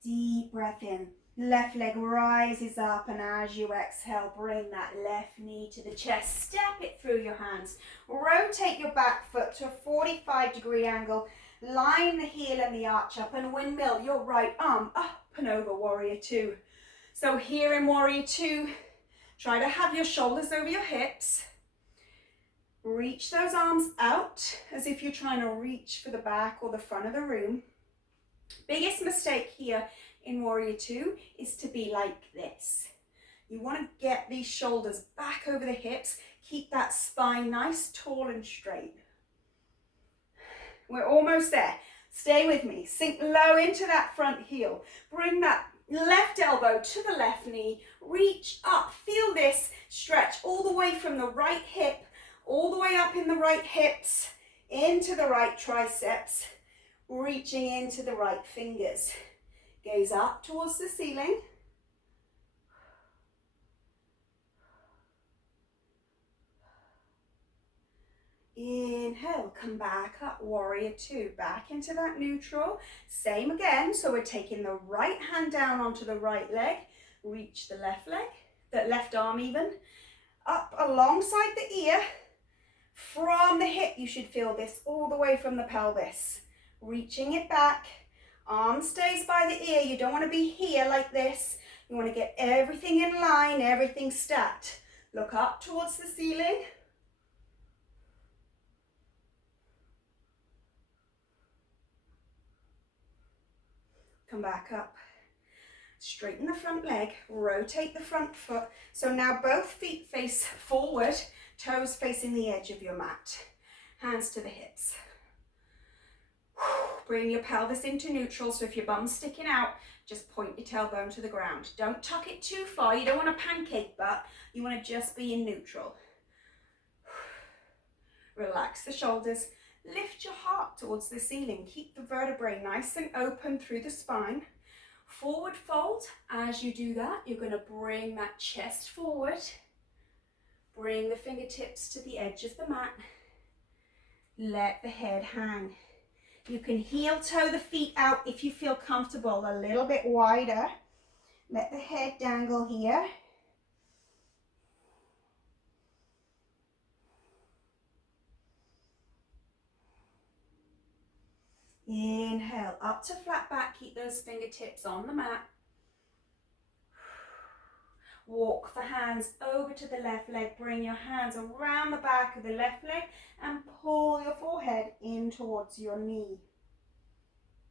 Deep breath in. Left leg rises up, and as you exhale, bring that left knee to the chest. Step it through your hands. Rotate your back foot to a 45-degree angle. Line the heel and the arch up and windmill your right arm up and over Warrior Two. So here in Warrior Two, try to have your shoulders over your hips. Reach those arms out as if you're trying to reach for the back or the front of the room. Biggest mistake here in Warrior Two is to be like this. You want to get these shoulders back over the hips. Keep that spine nice, tall and straight. We're almost there. Stay with me. Sink low into that front heel. Bring that left elbow to the left knee. Reach up. Feel this stretch all the way from the right hip, all the way up in the right hips, into the right triceps, reaching into the right fingers. Gaze up towards the ceiling. Inhale, come back up, Warrior Two, back into that neutral. Same again, so we're taking the right hand down onto the right leg, reach the left leg, the left arm even, up alongside the ear. From the hip, you should feel this all the way from the pelvis. Reaching it back, arm stays by the ear. You don't want to be here like this. You want to get everything in line, everything stacked. Look up towards the ceiling. Come back up. Straighten the front leg, rotate the front foot. So now both feet face forward, toes facing the edge of your mat. Hands to the hips. Bring your pelvis into neutral, so if your bum's sticking out, just point your tailbone to the ground. Don't tuck it too far. You don't want a pancake butt. You want to just be in neutral. Relax the shoulders. Lift your heart towards the ceiling. Keep the vertebrae nice and open through the spine. Forward fold. As you do that, you're going to bring that chest forward. Bring the fingertips to the edge of the mat. Let the head hang. You can heel toe the feet out if you feel comfortable, a little bit wider. Let the head dangle here. Inhale, up to flat back, keep those fingertips on the mat. Walk the hands over to the left leg, bring your hands around the back of the left leg and pull your forehead in towards your knee.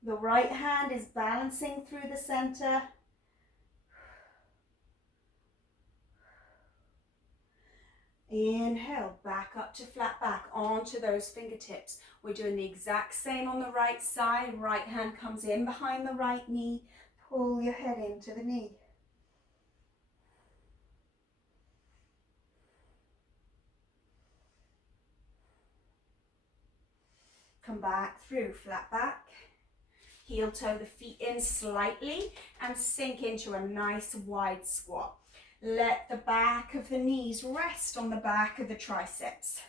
The right hand is balancing through the center. Inhale, back up to flat back, onto those fingertips. We're doing the exact same on the right side. Right hand comes in behind the right knee. Pull your head into the knee. Come back through, flat back. Heel toe the feet in slightly and sink into a nice wide squat. Let the back of the knees rest on the back of the triceps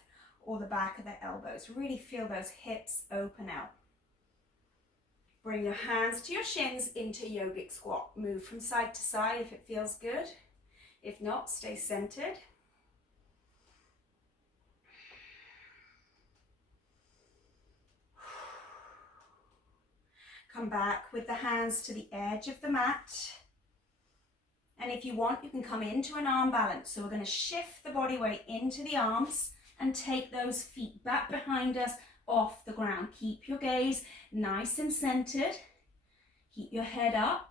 or the back of the elbows. Really feel those hips open out. Bring your hands to your shins into yogic squat. Move from side to side if it feels good. If not, stay centered. Come back with the hands to the edge of the mat. And if you want, you can come into an arm balance. So we're going to shift the body weight into the arms and take those feet back behind us off the ground. Keep your gaze nice and centered. Keep your head up.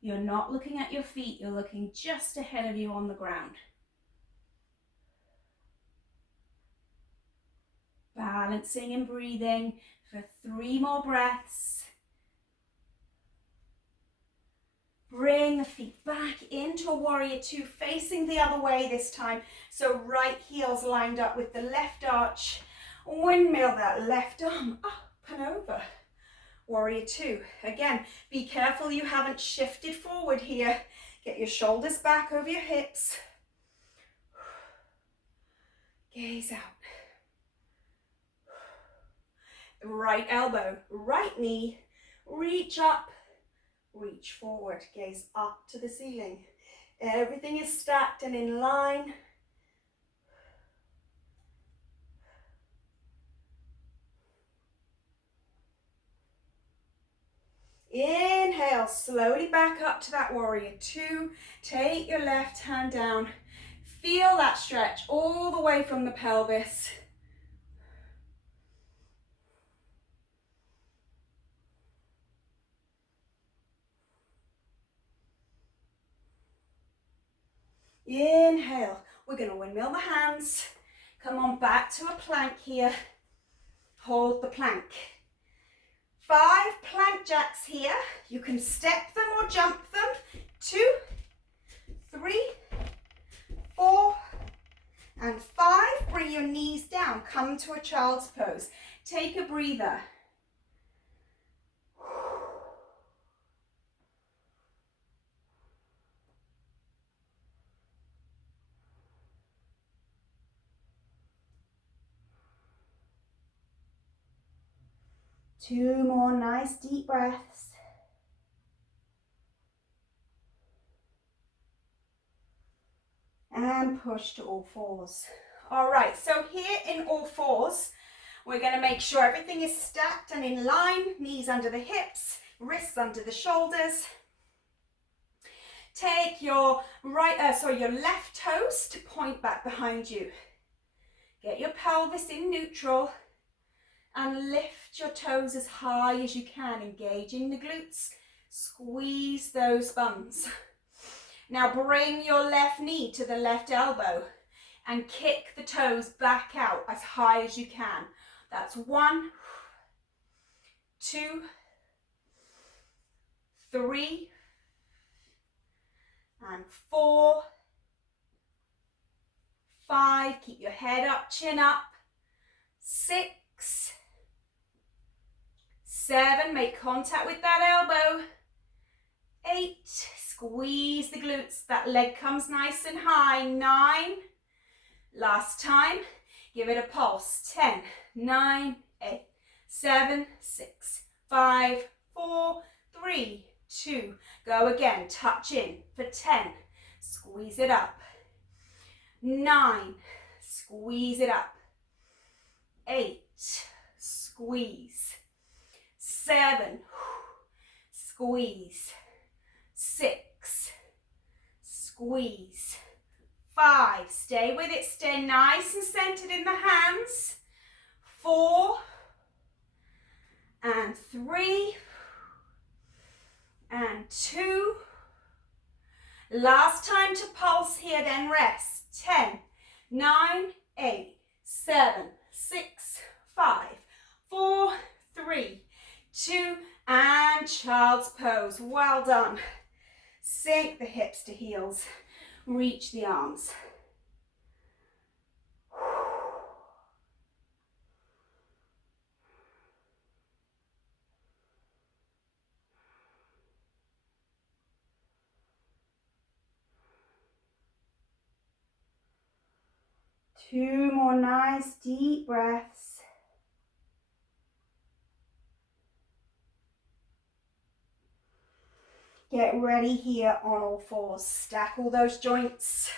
You're not looking at your feet, you're looking just ahead of you on the ground. Balancing and breathing for 3 more breaths. Bring the feet back into a warrior 2, facing the other way this time. So right heel's lined up with the left arch. Windmill that left arm up and over. Warrior 2. Again, be careful you haven't shifted forward here. Get your shoulders back over your hips. Gaze out. Right elbow, right knee, reach up, reach forward, gaze up to the ceiling. Everything is stacked and in line. Inhale, slowly back up to that warrior 2. Take your left hand down. Feel that stretch all the way from the pelvis. Inhale, we're going to windmill the hands. Come on back to a plank here. Hold the plank. 5 plank jacks here. You can step them or jump them. 2, 3, 4, and 5. Bring your knees down. Come to a child's pose. Take a breather. Two more nice deep breaths. And push to all fours. All right, so here in all fours, we're going to make sure everything is stacked and in line. Knees under the hips, wrists under the shoulders. Take your your left toes to point back behind you. Get your pelvis in neutral. And lift your toes as high as you can, engaging the glutes. Squeeze those buns. Now bring your left knee to the left elbow and kick the toes back out as high as you can. That's 1, 2, 3, and 4, 5. Keep your head up, chin up. 6, 7, make contact with that elbow. 8, squeeze the glutes, that leg comes nice and high. 9, last time, give it a pulse. 10, 9, 8, 7, 6, 5, 4, 3, 2. Go again, touch in for 10, squeeze it up. 9, squeeze it up. 8, squeeze. 7, squeeze. 6, squeeze. 5, stay with it, stay nice and centered in the hands. 4, and 3, and 2. Last time to pulse here, then rest. 10, 9, 8, 7, 6, 5, 4, 3, 2, and child's pose. Well done. Sink the hips to heels. Reach the arms. 2 more nice deep breaths. Get ready here on all fours. Stack all those joints.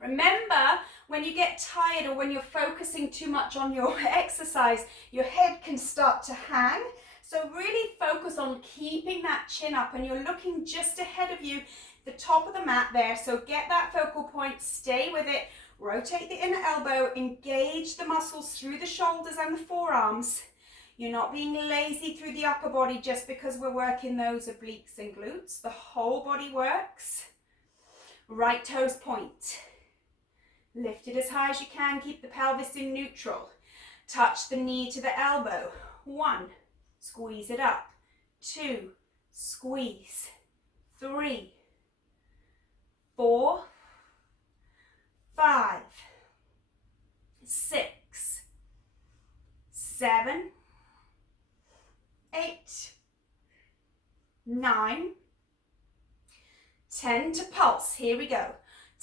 Remember, when you get tired or when you're focusing too much on your exercise, your head can start to hang. So really focus on keeping that chin up, and you're looking just ahead of you, the top of the mat there. So get that focal point, stay with it, rotate the inner elbow, engage the muscles through the shoulders and the forearms. You're not being lazy through the upper body just because we're working those obliques and glutes. The whole body works. Right toes point. Lift it as high as you can. Keep the pelvis in neutral. Touch the knee to the elbow. 1, squeeze it up. 2, squeeze. 3, 4, 5, 6, 7, 8, 9, 10 to pulse. Here we go.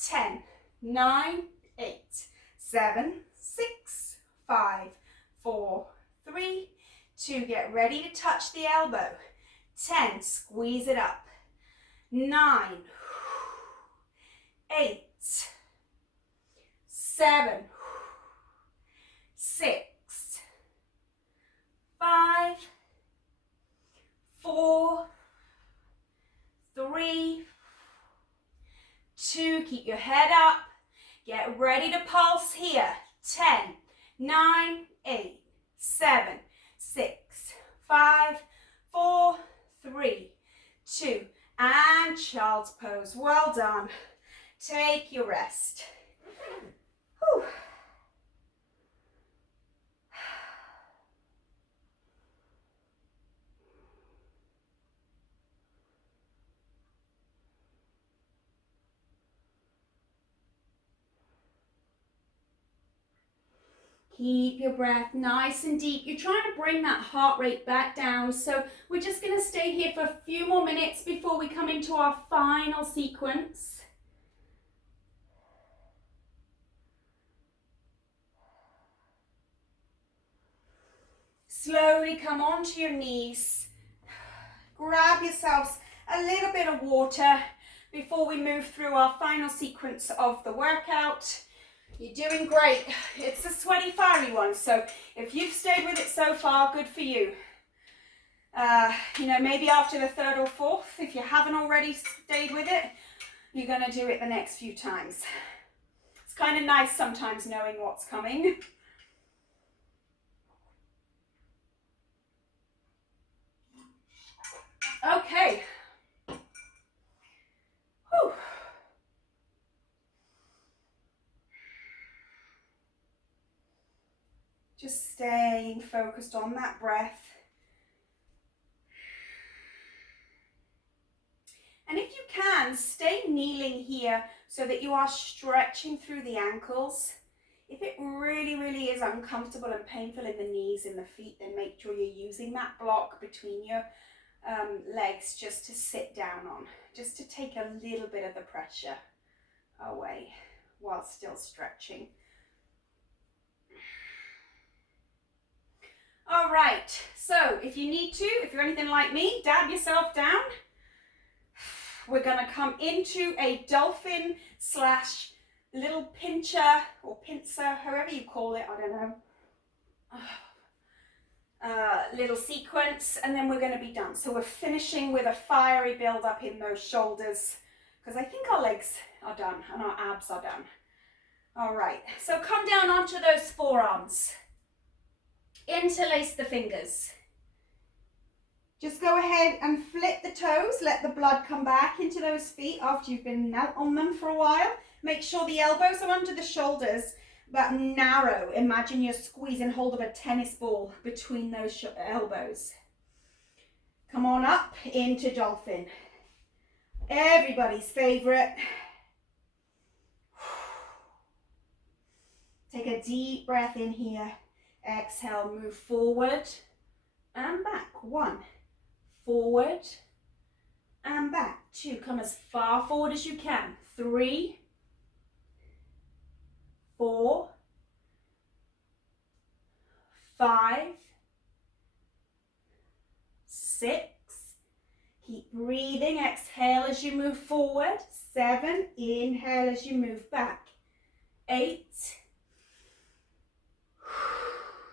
10, 9, 8, 7, 6, 5, 4, 3, 2. Get ready to touch the elbow. 10, squeeze it up. 9, 8, 7, 6, 5, 4, 3, 2. Keep your head up. Get ready to pulse here. 10, 9, 8, 7, 6, 5, 4, 3, 2. And child's pose. Well done. Take your rest. Whew. Keep your breath nice and deep. You're trying to bring that heart rate back down. So we're just going to stay here for a few more minutes before we come into our final sequence. Slowly come onto your knees. Grab yourselves a little bit of water before we move through our final sequence of the workout. You're doing great. It's a sweaty, fiery one, so if you've stayed with it so far, good for you. Maybe after the 3rd or 4th, if you haven't already stayed with it, you're going to do it the next few times. It's kind of nice sometimes knowing what's coming. Okay. Whew. Just staying focused on that breath. And if you can, stay kneeling here so that you are stretching through the ankles. If it really, really is uncomfortable and painful in the knees and the feet, then make sure you're using that block between your legs just to sit down on, just to take a little bit of the pressure away while still stretching. All right, so if you need to, if you're anything like me, dab yourself down. We're gonna come into a dolphin slash little pincher or pincer, however you call it, I don't know. Little sequence, and then we're gonna be done. So we're finishing with a fiery build up in those shoulders, because I think our legs are done and our abs are done. All right, so come down onto those forearms. Interlace the fingers. Just go ahead and flip the toes. Let the blood come back into those feet after you've been knelt on them for a while. Make sure the elbows are under the shoulders, but narrow. Imagine you're squeezing hold of a tennis ball between those elbows. Come on up into dolphin. Everybody's favorite. Take a deep breath in here. Exhale, move forward and back. 1, forward and back. 2, come as far forward as you can. 3, 4, 5, 6. Keep breathing. Exhale as you move forward. 7. Inhale as you move back. 8,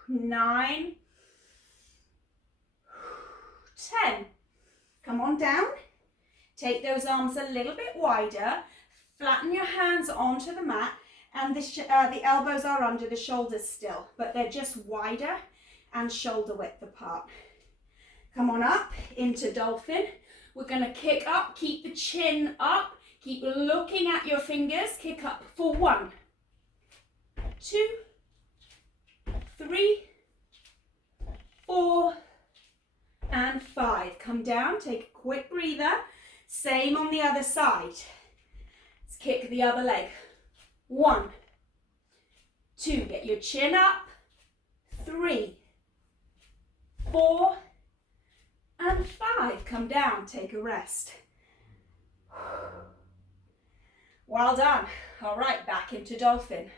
9, 10. Come on down. Take those arms a little bit wider. Flatten your hands onto the mat, and the elbows are under the shoulders still, but they're just wider and shoulder width apart. Come on up into Dolphin. We're going to kick up, keep the chin up, keep looking at your fingers. Kick up for 1, 2, 3, 4, and 5. Come down, take a quick breather. Same on the other side. Let's kick the other leg. 1, 2, get your chin up. 3, 4, and 5. Come down, take a rest. Well done. All right, back into Dolphin.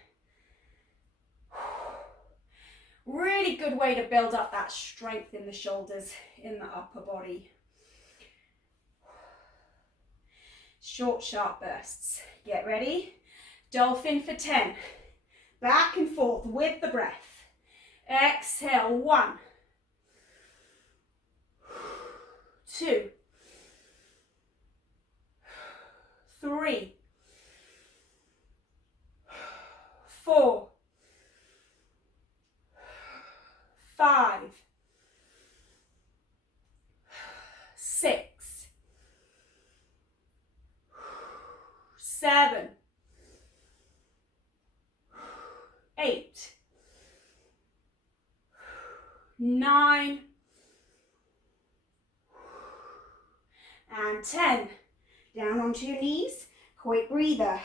Really good way to build up that strength in the shoulders, in the upper body. Short, sharp bursts. Get ready. Dolphin for 10. Back and forth with the breath. Exhale. 1, 2, 3, 4, 5, 6, 7, 8, 9, and 10. Down onto your knees. Quick breather.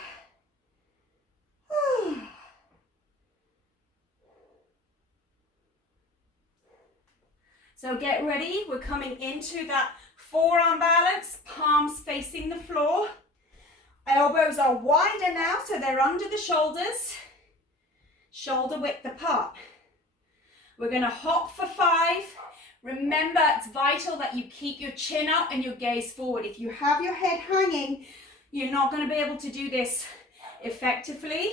So get ready. We're coming into that forearm balance, palms facing the floor. Elbows are wider now, so they're under the shoulders. Shoulder width apart. We're going to hop for 5. Remember, it's vital that you keep your chin up and your gaze forward. If you have your head hanging, you're not going to be able to do this effectively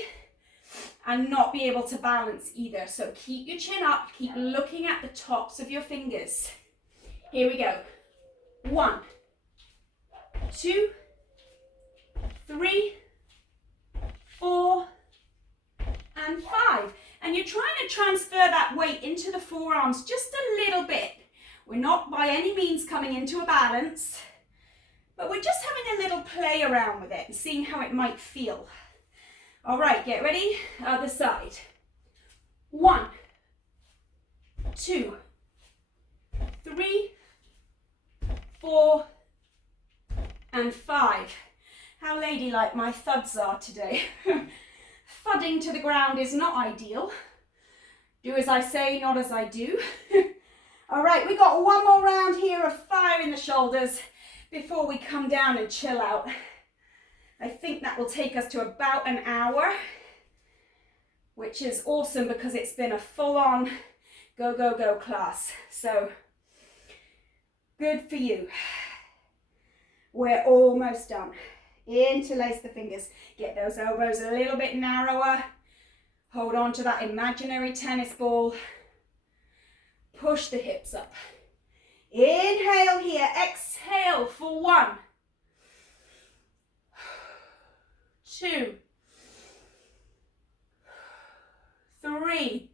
and not be able to balance either. So keep your chin up, keep looking at the tops of your fingers. Here we go. 1, 2, 3, 4, and 5. And you're trying to transfer that weight into the forearms just a little bit. We're not by any means coming into a balance, but we're just having a little play around with it and seeing how it might feel. All right, get ready. Other side. 1, 2, 3, 4, and 5. How ladylike my thuds are today. Thudding to the ground is not ideal. Do as I say, not as I do. All right, we got one more round here of fire in the shoulders before we come down and chill out. I think that will take us to about an hour, which is awesome because it's been a full-on go, go, go class. So good for you. We're almost done. Interlace the fingers. Get those elbows a little bit narrower. Hold on to that imaginary tennis ball. Push the hips up. Inhale here. Exhale for 1, 2, 3,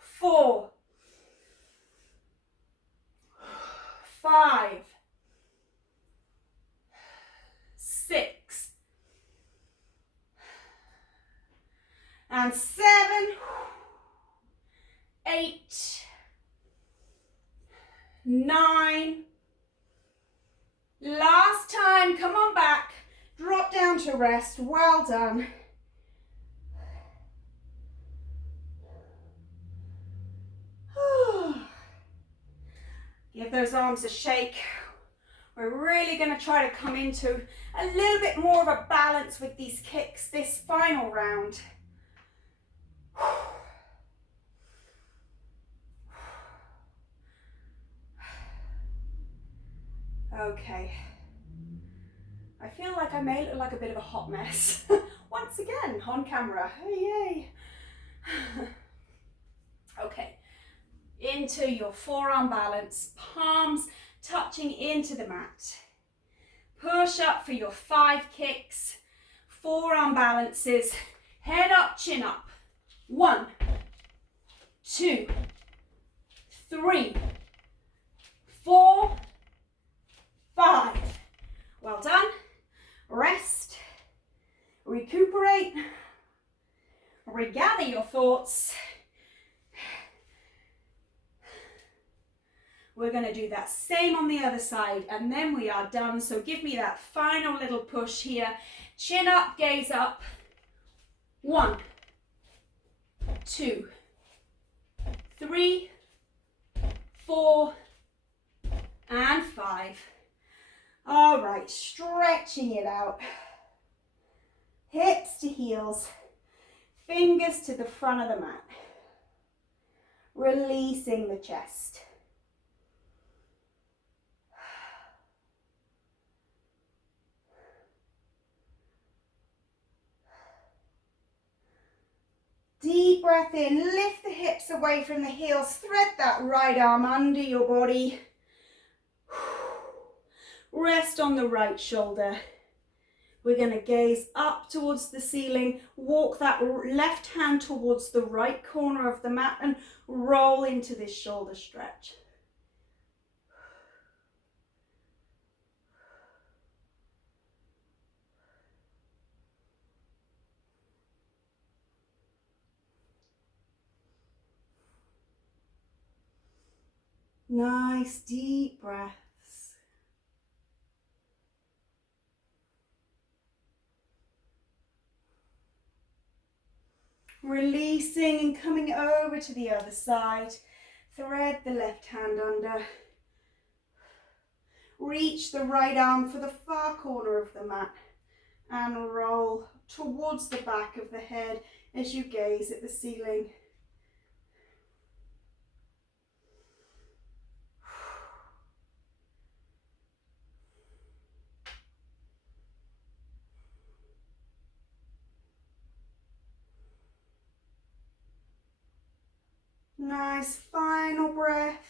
4, 5, 6, and 7, 8, 9. Last time, come on back. Drop down to rest. Well done. Give those arms a shake. We're really going to try to come into a little bit more of a balance with these kicks this final round. Okay. I feel like I may look like a bit of a hot mess. Once again, on camera. Hey, yay. Okay. Into your forearm balance, palms touching into the mat. Push up for your 5 kicks, forearm balances, head up, chin up. 1, 2, 3, 4, 5. Well done. Rest, recuperate, regather your thoughts. We're going to do that same on the other side, and then we are done. So give me that final little push here. Chin up, gaze up. 1, 2, 3, 4, and 5. All right, stretching it out. Hips to heels, fingers to the front of the mat. Releasing the chest. Deep breath in, lift the hips away from the heels, thread that right arm under your body. Rest on the right shoulder. We're going to gaze up towards the ceiling, walk that left hand towards the right corner of the mat and roll into this shoulder stretch. Nice deep breaths. Releasing and coming over to the other side. Thread the left hand under. Reach the right arm for the far corner of the mat and roll towards the back of the head as you gaze at the ceiling. Nice final breath.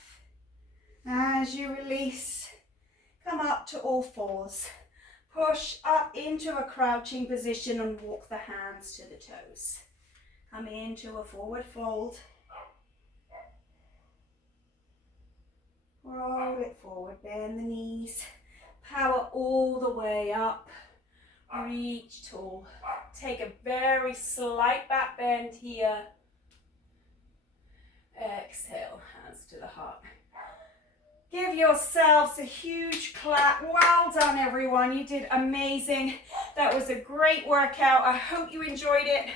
As you release, come up to all fours. Push up into a crouching position and walk the hands to the toes. Come into a forward fold. Roll it forward, bend the knees. Power all the way up. Reach tall. Take a very slight back bend here. Exhale, hands to the heart. Give yourselves a huge clap. Well done, everyone. You did amazing. That was a great workout. I hope you enjoyed it,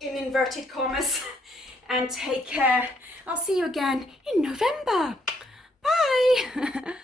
in inverted commas. And take care. I'll see you again in November. Bye.